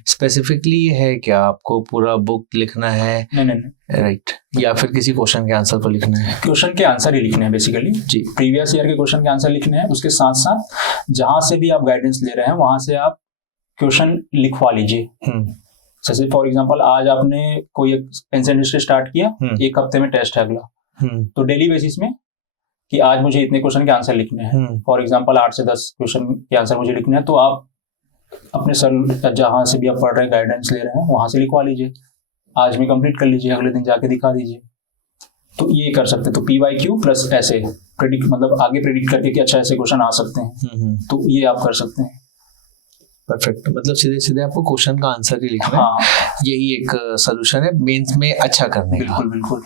स्पेसिफिकली ये है क्या आपको पूरा बुक लिखना है? नहीं। राइट, या फिर किसी क्वेश्चन के आंसर को लिखना है? क्वेश्चन के आंसर ही लिखने हैं बेसिकली जी। प्रीवियस ईयर के क्वेश्चन के आंसर लिखने हैं, उसके साथ साथ जहां से भी आप गाइडेंस ले रहे हैं वहां से आप क्वेश्चन लिखवा लीजिए। जैसे फॉर एग्जांपल आज आपने कोई एंशिएंट हिस्ट्री स्टार्ट किया, 1 हफ्ते में टेस्ट है अगला, तो डेली बेसिस में कि आज मुझे इतने क्वेश्चन के आंसर लिखने हैं, फॉर एग्जांपल 8 से 10 क्वेश्चन के आंसर मुझे लिखने हैं, तो आप अपने सर जहां से भी आप पढ़ रहे हैं, गाइडेंस ले रहे हैं, वहां से लिखवा लीजिए, आज में कंप्लीट कर लीजिए, अगले दिन जाके दिखा दीजिए। तो ये कर सकते हैं। तो PYQ प्लस ऐसे प्रेडिक्ट, मतलब आगे प्रेडिक्ट करके कि अच्छा ऐसे क्वेश्चन आ सकते हैं, तो ये आप कर सकते हैं। परफेक्ट, मतलब सीधे सीधे आपको क्वेश्चन का आंसर ही लिखना है। यही एक सोल्यूशन है मेंस में अच्छा करने का। बिल्कुल।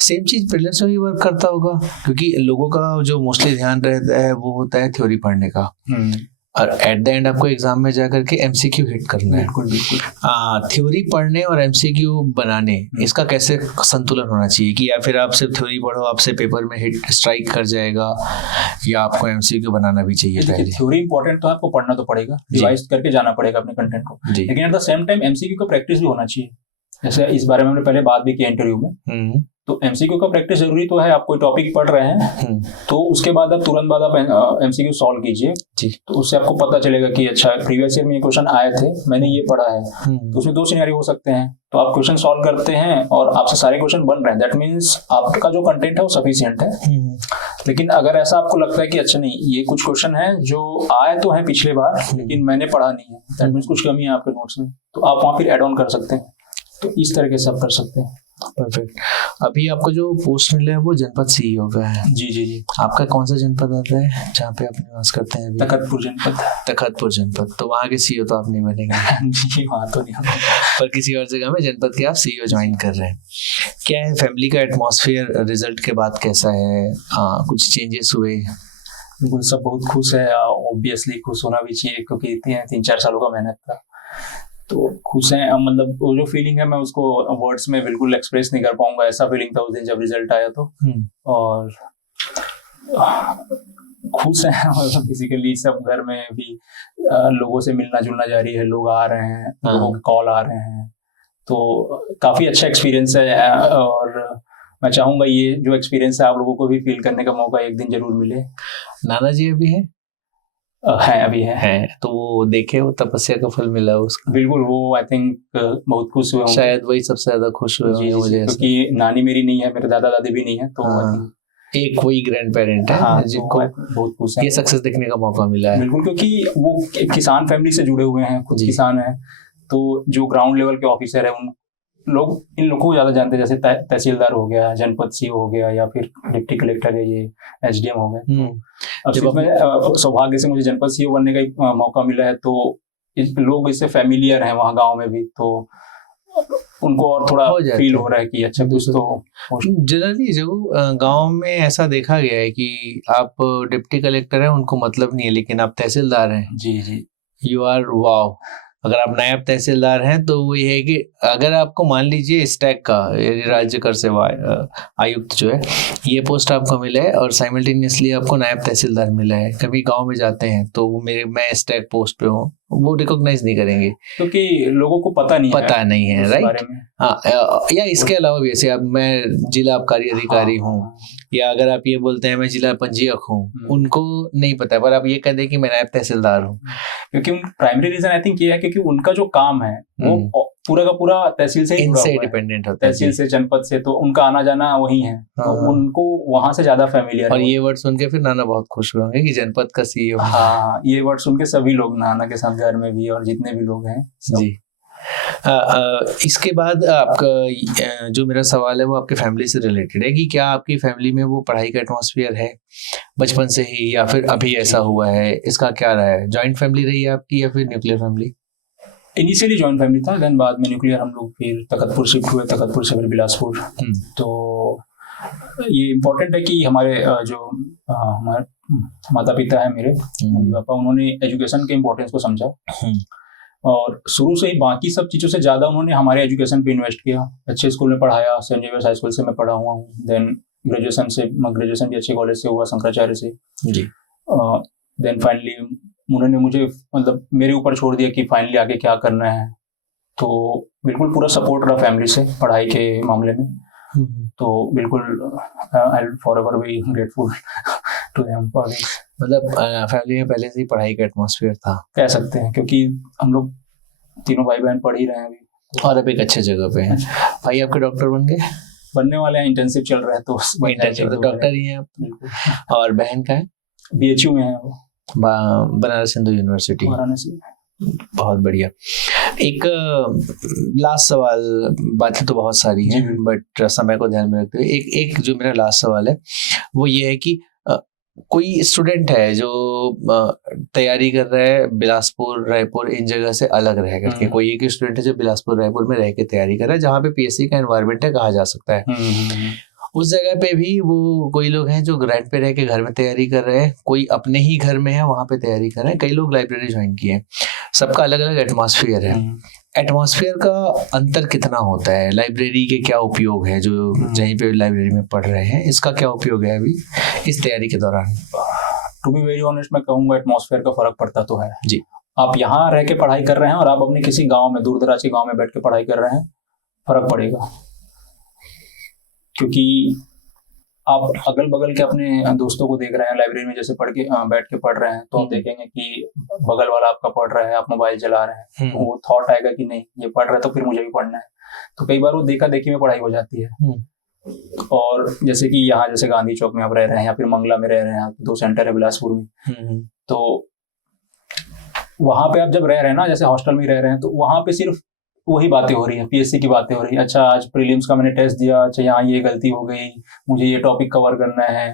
सेम चीज प्रीलिम्स में भी वर्क करता होगा, क्योंकि लोगों का जो मोस्टली ध्यान रहता है वो होता है थ्योरी पढ़ने का, और एट द एंड आपको एग्जाम में जाकर के MCQ हिट करना है। बिल्कुल। थ्योरी पढ़ने और MCQ बनाने, इसका कैसे संतुलन होना चाहिए? कि या फिर आप सिर्फ थ्योरी पढ़ो, आपसे पेपर में हिट स्ट्राइक कर जाएगा, या आपको MCQ बनाना भी चाहिए? पहले थ्योरी इंपॉर्टेंट तो है, आपको पढ़ना तो पड़ेगा, रिवाइज करके जाना पड़ेगा अपने कंटेंट को, लेकिन at the same time MCQ का प्रैक्टिस भी होना चाहिए। जैसे इस बारे में हमने पहले बात भी की इंटरव्यू में, तो MCQ का प्रैक्टिस जरूरी तो है। आप कोई टॉपिक पढ़ रहे हैं तो उसके बाद आप तुरंत बाद आप MCQ सॉल्व कीजिए, तो उससे आपको पता चलेगा कि अच्छा प्रीवियस ईयर में ये क्वेश्चन आए थे, मैंने ये पढ़ा है। तो उसमें 2 सिनेरियो हो सकते हैं, तो आप क्वेश्चन सॉल्व करते हैं और आपसे सारे क्वेश्चन बन रहे हैं, दैट मीन्स आपका जो कंटेंट है वो सफिशिएंट है। लेकिन अगर ऐसा आपको लगता है कि अच्छा नहीं, ये कुछ क्वेश्चन है जो आए तो हैं पिछले बार लेकिन मैंने पढ़ा नहीं है, दैट मीन्स कुछ कमी है आपके नोट्स में, तो आप वहाँ फिर एड ऑन कर सकते हैं। तो इस तरह के सब कर सकते हैं। परफेक्ट। अभी आपको जो पोस्ट मिला है वो जनपद CEO का है? जी। आपका कौन सा जनपद आता है जहाँ पे आप निवास करते हैं? तखतपुर जनपद। तो वहाँ के CEO तो आप नहीं बनेंगे? वहाँ तो नहीं, पर किसी और जगह में जनपद के आप CEO ज्वाइन कर रहे हैं। क्या है फैमिली का एटमॉस्फेयर रिजल्ट के बाद कैसा है? कुछ चेंजेस हुए? बिल्कुल, सब बहुत खुश है। ऑब्वियसली खुश होना भी चाहिए, क्योंकि 3-4 सालों का मेहनत था, तो खुश हैं। मतलब वो जो फीलिंग है मैं उसको वर्ड्स में बिल्कुल एक्सप्रेस नहीं कर पाऊंगा। ऐसा फीलिंग था उस दिन जब रिजल्ट आया तो। और खुश हैं। मतलब बेसिकली सब घर में भी लोगों से मिलना जुलना जारी है, लोग आ रहे हैं, लोगों के कॉल आ रहे हैं, तो काफी अच्छा एक्सपीरियंस है। और मैं चाहूंगा ये जो एक्सपीरियंस है आप लोगों को भी फील करने का मौका एक दिन जरूर मिले। नाना जी अभी है? अभी है। तो वो देखे, वो तपस्या का फल मिला उसका? बिल्कुल, वो आई थिंक बहुत खुश हुए होंगे। शायद वही सबसे ज्यादा खुश हुए होंगे मुझे, क्योंकि नानी मेरी नहीं है, मेरे दादा दादी भी नहीं है, तो एक वही ग्रैंड पेरेंट है। हाँ, जिनको बहुत खुश है, ये सक्सेस देखने का मौका मिला है। बिल्कुल, क्योंकि वो किसान फैमिली से जुड़े हुए हैं, खुद किसान है, तो जो ग्राउंड लेवल के ऑफिसर है उन लोग इन लोगों को ज्यादा जानते हैं। जैसे तहसीलदार हो गया, जनपद सीओ हो गया, या फिर डिप्टी कलेक्टर है, ये एसडीएम हो गए। अब मैं सौभाग्य से मुझे जनपद सीओ बनने का मौका मिला है, तो लोग इससे फैमिलियर हैं वहाँ गांव में भी, तो उनको और थोड़ा फील हो रहा है कि अच्छा कुछ तो। जनरली जो गांव में ऐसा देखा गया है कि आप डिप्टी कलेक्टर हैं, उनको मतलब नहीं है, लेकिन आप तहसीलदार हैं। जी, यू आर वाव। अगर आप नायब तहसीलदार हैं तो वो ये है कि अगर आपको मान लीजिए स्टैक का राज्य कर सेवा आयुक्त जो है ये पोस्ट आपको मिला है और साइमल्टेनियसली आपको नायब तहसीलदार मिला है, कभी गांव में जाते हैं तो मैं स्टैक पोस्ट पे हूँ, वो रिकॉग्नाइज नहीं करेंगे क्योंकि लोगों को पता नहीं है राइट। हाँ, या इसके अलावा भी ऐसे अब मैं जिला आबकारी अधिकारी हूँ, या अगर आप ये बोलते हैं मैं जिला पंजीयक हूँ, उनको नहीं पता है, पर आप ये कह दें कि मैं नायब तहसीलदार हूँ। क्योंकि प्राइमरी रीजन आई थिंक ये है क्योंकि उनका जो काम है वो पूरा का पूरा तहसील से ही डिपेंडेंट होता है, तहसील से जनपद से, तो उनका आना जाना वही है, तो उनको वहां से ज्यादा फैमिलियर है। और ये वर्ड सुन के फिर नाना बहुत खुश होंगे कि जनपद का सीईओ। हाँ, ये वर्ड सुन के सभी लोग नाना के साथ घर में भी और जितने भी लोग हैं जी। इसके बाद आपका जो मेरा सवाल है वो आपके फैमिली से रिलेटेड है कि क्या आपकी फैमिली में वो पढ़ाई का एटमॉस्फेयर है बचपन से ही, या फिर अभी ऐसा हुआ है? इसका क्या रहा है? जॉइंट फैमिली रही है आपकी या फिर nuclear family? Initially joint family था, देन बाद में न्यूक्लियर हम लोग फिर तखतपुर शिफ्ट हुए, तखतपुर से फिर बिलासपुर। तो ये इम्पोर्टेंट है कि हमारे जो हमारे माता पिता है मेरे मम्मी पापा, उन्होंने एजुकेशन के इम्पोर्टेंस को समझा और शुरू से ही बाकी सब चीज़ों से ज़्यादा उन्होंने हमारे एजुकेशन पे इन्वेस्ट किया। अच्छे स्कूल में पढ़ाया, सेंट जेवियर्स हाई स्कूल से मैं पढ़ा हुआ हूँ, देन ग्रेजुएशन भी अच्छे कॉलेज से हुआ, शंकराचार्य से जी। देन फाइनली उन्होंने मुझे मतलब मेरे ऊपर छोड़ दिया कि फाइनली आगे क्या करना है, तो बिल्कुल पूरा सपोर्ट रहा फैमिली से पढ़ाई के मामले में। तो बिल्कुल I will forever be grateful to them for this. मतलब फैमिली में पहले से ही पढ़ाई का एटमॉस्फेयर था, कह सकते हैं, क्योंकि हम लोग तीनों भाई बहन पढ़ ही रहे हैं अभी और अब एक अच्छे जगह पे हैं। भाई आपके डॉक्टर बन गए? बनने वाले हैं, इंटर्नशिप चल रहा है, तो डॉक्टर ही हैं आप। और बहन का है? बीएचयू में है वो, बनारस हिंदू यूनिवर्सिटी। बहुत बढ़िया। एक लास्ट सवाल, बातें तो बहुत सारी हैं बट समय को ध्यान में रखते हुए एक जो मेरा लास्ट सवाल है वो ये है कि कोई स्टूडेंट है जो तैयारी कर रहा है बिलासपुर रायपुर इन जगह से अलग रह करके, कोई एक स्टूडेंट है जो बिलासपुर रायपुर में रह के तैयारी कर रहा है जहाँ पे पीएससी का एनवायरनमेंट है कहा जा सकता है, उस जगह पे भी वो कोई लोग हैं जो ग्रैंड पे रह के घर में तैयारी कर रहे हैं, कोई अपने ही घर में है वहाँ पे तैयारी कर रहे हैं, कई लोग लाइब्रेरी ज्वाइन किए हैं, सबका अलग अलग एटमॉस्फेयर है। एटमॉस्फेयर का अंतर कितना होता है? लाइब्रेरी के क्या उपयोग है जो जहीं पे लाइब्रेरी में पढ़ रहे हैं, इसका क्या उपयोग है अभी इस तैयारी के दौरान? टू बी वेरी ऑनेस्ट मैं कहूँगा एटमॉस्फेयर का फर्क पड़ता तो है जी। आप यहाँ रह के पढ़ाई कर रहे हैं और आप अपने किसी गाँव में दूर दराज के गाँव में बैठ के पढ़ाई कर रहे हैं, फर्क पड़ेगा, क्योंकि आप अगल बगल के अपने दोस्तों को देख रहे हैं लाइब्रेरी में जैसे बैठ के पढ़ रहे हैं, तो आप देखेंगे कि बगल वाला आपका पढ़ रहा है, आप मोबाइल चला रहे हैं, तो वो थॉट आएगा कि नहीं ये पढ़ रहा है तो फिर मुझे भी पढ़ना है, तो कई बार वो देखा देखी में पढ़ाई हो जाती है। और जैसे कि यहाँ जैसे गांधी चौक में आप रह रहे हैं या फिर मंगला में रह रहे हैं, 2 सेंटर है बिलासपुर में, तो वहां पे आप जब रह रहे हैं ना, जैसे हॉस्टल में रह रहे हैं, तो वहां पे सिर्फ वही बातें हो रही है, पीएससी की बातें हो रही है। अच्छा आज प्रीलिम्स का मैंने टेस्ट दिया, अच्छा यहाँ ये गलती हो गई, मुझे ये टॉपिक कवर करना है,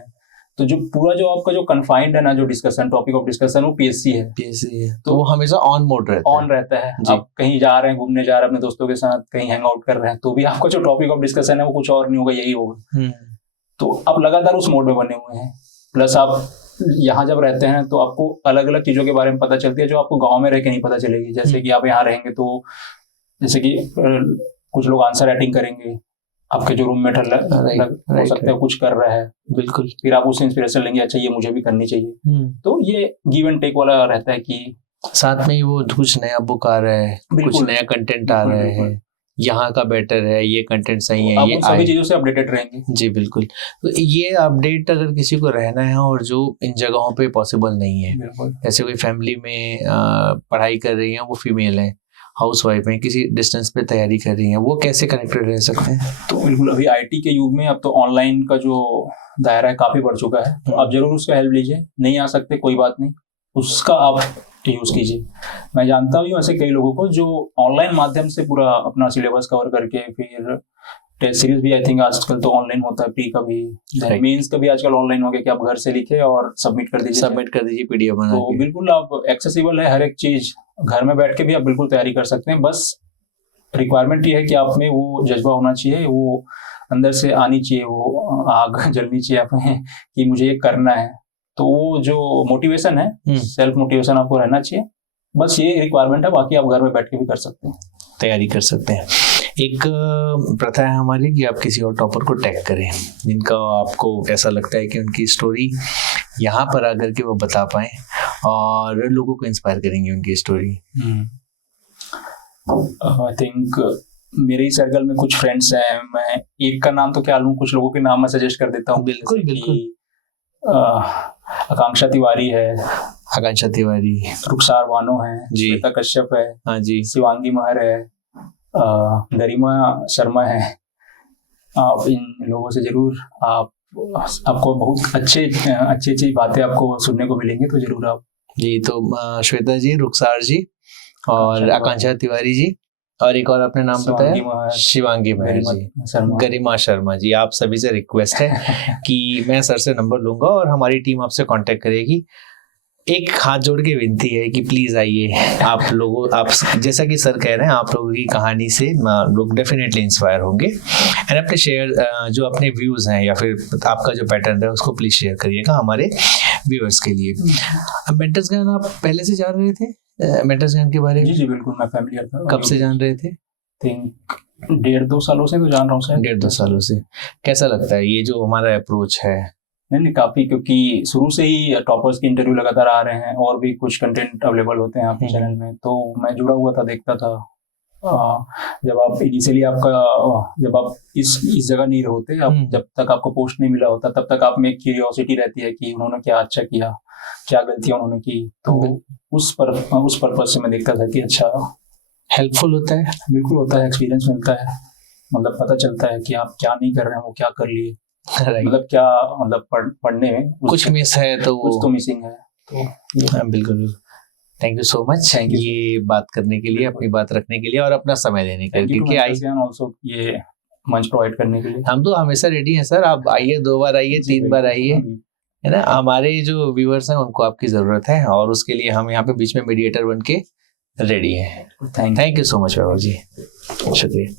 तो जो पूरा जो आपका जो कन्फाइंड है ना, जो डिस्कशन, टॉपिक ऑफ डिस्कशन, वो पीएससी है। पीएससी है तो वो हमेशा ऑन मोड रहता है। ऑन रहता है। आप कहीं जा रहे हैं, घूमने जा रहे हैं अपने दोस्तों के साथ, कहीं हैंग आउट कर रहे हैं, तो भी आपका जो टॉपिक ऑफ डिस्कशन है वो कुछ और नहीं होगा, यही होगा। तो आप लगातार उस मोड में बने हुए हैं। प्लस आप यहाँ जब रहते हैं तो आपको अलग अलग चीजों के बारे में पता चलती है जो आपको गाँव में रह के नहीं पता चलेगी। जैसे कि आप यहाँ रहेंगे तो जैसे कि कुछ लोग आंसर राइटिंग करेंगे, आपके जो रूममेट हो सकता है कुछ कर रहा है, बिल्कुल, फिर आप उससे इंस्पिरेशन लेंगे, अच्छा ये मुझे भी करनी चाहिए। तो ये गिव एंड टेक वाला रहता है कि साथ में ही वो कुछ नया बुक आ रहा है, कुछ नया कंटेंट आ रहा है, यहाँ का बेटर है, ये कंटेंट सही है, ये सभी चीजों से अपडेटेड रहेंगे। जी बिल्कुल। तो ये अपडेट अगर किसी को रहना है और जो इन जगहों पे पॉसिबल नहीं है, जैसे कोई फैमिली में पढ़ाई कर रही है, वो फीमेल है, हाउस वाइफ है, किसी डिस्टेंस पे तैयारी कर रही है, वो कैसे कनेक्टेड रह सकते हैं? तो बिल्कुल, अभी आईटी के युग में अब तो ऑनलाइन का जो दायरा है काफी बढ़ चुका है, तो आप जरूर उसका हेल्प लीजिए। नहीं आ सकते कोई बात नहीं, उसका आप यूज कीजिए। मैं जानता हूँ ऐसे कई लोगों को जो ऑनलाइन माध्यम से पूरा अपना सिलेबस कवर करके, फिर टेस्ट सीरीज भी आई थिंक आजकल तो ऑनलाइन होता है, प्री का भी, मेंस का भी आजकल ऑनलाइन हो गया कि आप घर से लिखे और सबमिट कर दीजिए पीडीएफ बना के। तो बिल्कुल आप एक्सेसिबल है, हर एक चीज घर में बैठ के भी आप बिल्कुल तैयारी कर सकते हैं। बस रिक्वायरमेंट ये है कि आप में वो जज्बा होना चाहिए, वो अंदर से आनी चाहिए, वो आग जलनी चाहिए आप में कि मुझे ये करना है। तो वो जो मोटिवेशन है, सेल्फ मोटिवेशन आपको रहना चाहिए। बस ये रिक्वायरमेंट है, बाकी आप घर में बैठ के भी कर सकते हैं, तैयारी कर सकते हैं। एक प्रथा है हमारी कि आप किसी और टॉपर को टैग करें जिनका आपको ऐसा लगता है कि उनकी स्टोरी यहाँ पर आकर के वो बता पाए और लोगों को इंस्पायर करेंगे उनकी स्टोरी। आई थिंक मेरे ही सर्कल में कुछ फ्रेंड्स हैं, मैं एक का नाम तो क्या लूं, कुछ लोगों के नाम मैं सजेस्ट कर देता हूँ। बिल्कुल बिल्कुल। आकांक्षा तिवारी है, आकांक्षा तिवारी, रुखसार बानो है, श्वेता कश्यप है, हाँ जी, शिवांगी महर है, गरिमा शर्मा है। आप इन लोगों से जरूर आपको बहुत अच्छी बातें आपको सुनने को मिलेंगे, तो जरूर आप जी। तो श्वेता जी, रुखसार जी और आकांक्षा तिवारी जी, और एक और आपने नाम बताया, शिवांगी महर जी, गरिमा शर्मा जी। आप सभी से रिक्वेस्ट है कि मैं सर से नंबर लूंगा और हमारी टीम आपसे कांटेक्ट करेगी। एक हाथ जोड़ के विनती है कि प्लीज आइए, आप लोगों, आप जैसा कि सर कह रहे हैं, आप लोगों की कहानी से लोग डेफिनेटली इंस्पायर होंगे। एंड अपने शेयर जो अपने व्यूज हैं या फिर आपका जो पैटर्न है उसको प्लीज शेयर करिएगा हमारे व्यूअर्स के लिए। मेंटर्स ज्ञान आप पहले से जान रहे थे मेंटर्स ज्ञान के बारे में? जी बिल्कुल, मैं फैमिलियर था। कब से जान रहे थे? थिंक 1.5-2 सालों से तो जान रहा हूँ सर। 1.5-2 सालों से। कैसा लगता है ये जो हमारा अप्रोच है? नहीं, काफी, क्योंकि शुरू से ही टॉपर्स के इंटरव्यू लगातार आ रहे हैं और भी कुछ कंटेंट अवेलेबल होते हैं आपके चैनल में, तो मैं जुड़ा हुआ था, देखता था। जब आप इनिशियली जब आप इस जगह नहीं होते, आप जब तक आपको पोस्ट नहीं मिला होता, तब तक आप में क्यूरियोसिटी रहती है कि उन्होंने क्या अच्छा किया, क्या गलतियां उन्होंने की। तो उस पर्पज से मैं देखता था कि अच्छा, हेल्पफुल होता है। बिल्कुल होता है, एक्सपीरियंस मिलता है, मतलब पता चलता है कि आप क्या नहीं कर रहे हैं, वो क्या कर लिए, मतलब क्या, मतलब पढ़ने में कुछ मिस है तो कुछ तो मिसिंग है। तो बिल्कुल। थैंक यू सो मच ये बात करने के लिए, अपनी बात रखने के लिए और अपना समय देने के लिए, क्योंकि ऑल्सो ये मंच प्रोवाइड करने के लिए हम तो हमेशा रेडी हैं सर। आप आइए, 2 बार आइए, 3 बार आइए, है ना। हमारे जो व्यूअर्स हैं उनको आपकी जरूरत है और उसके लिए हम यहाँ पे बीच में मीडिएटर बन के रेडी हैं। थैंक यू सो मच बाबू जी, शुक्रिया।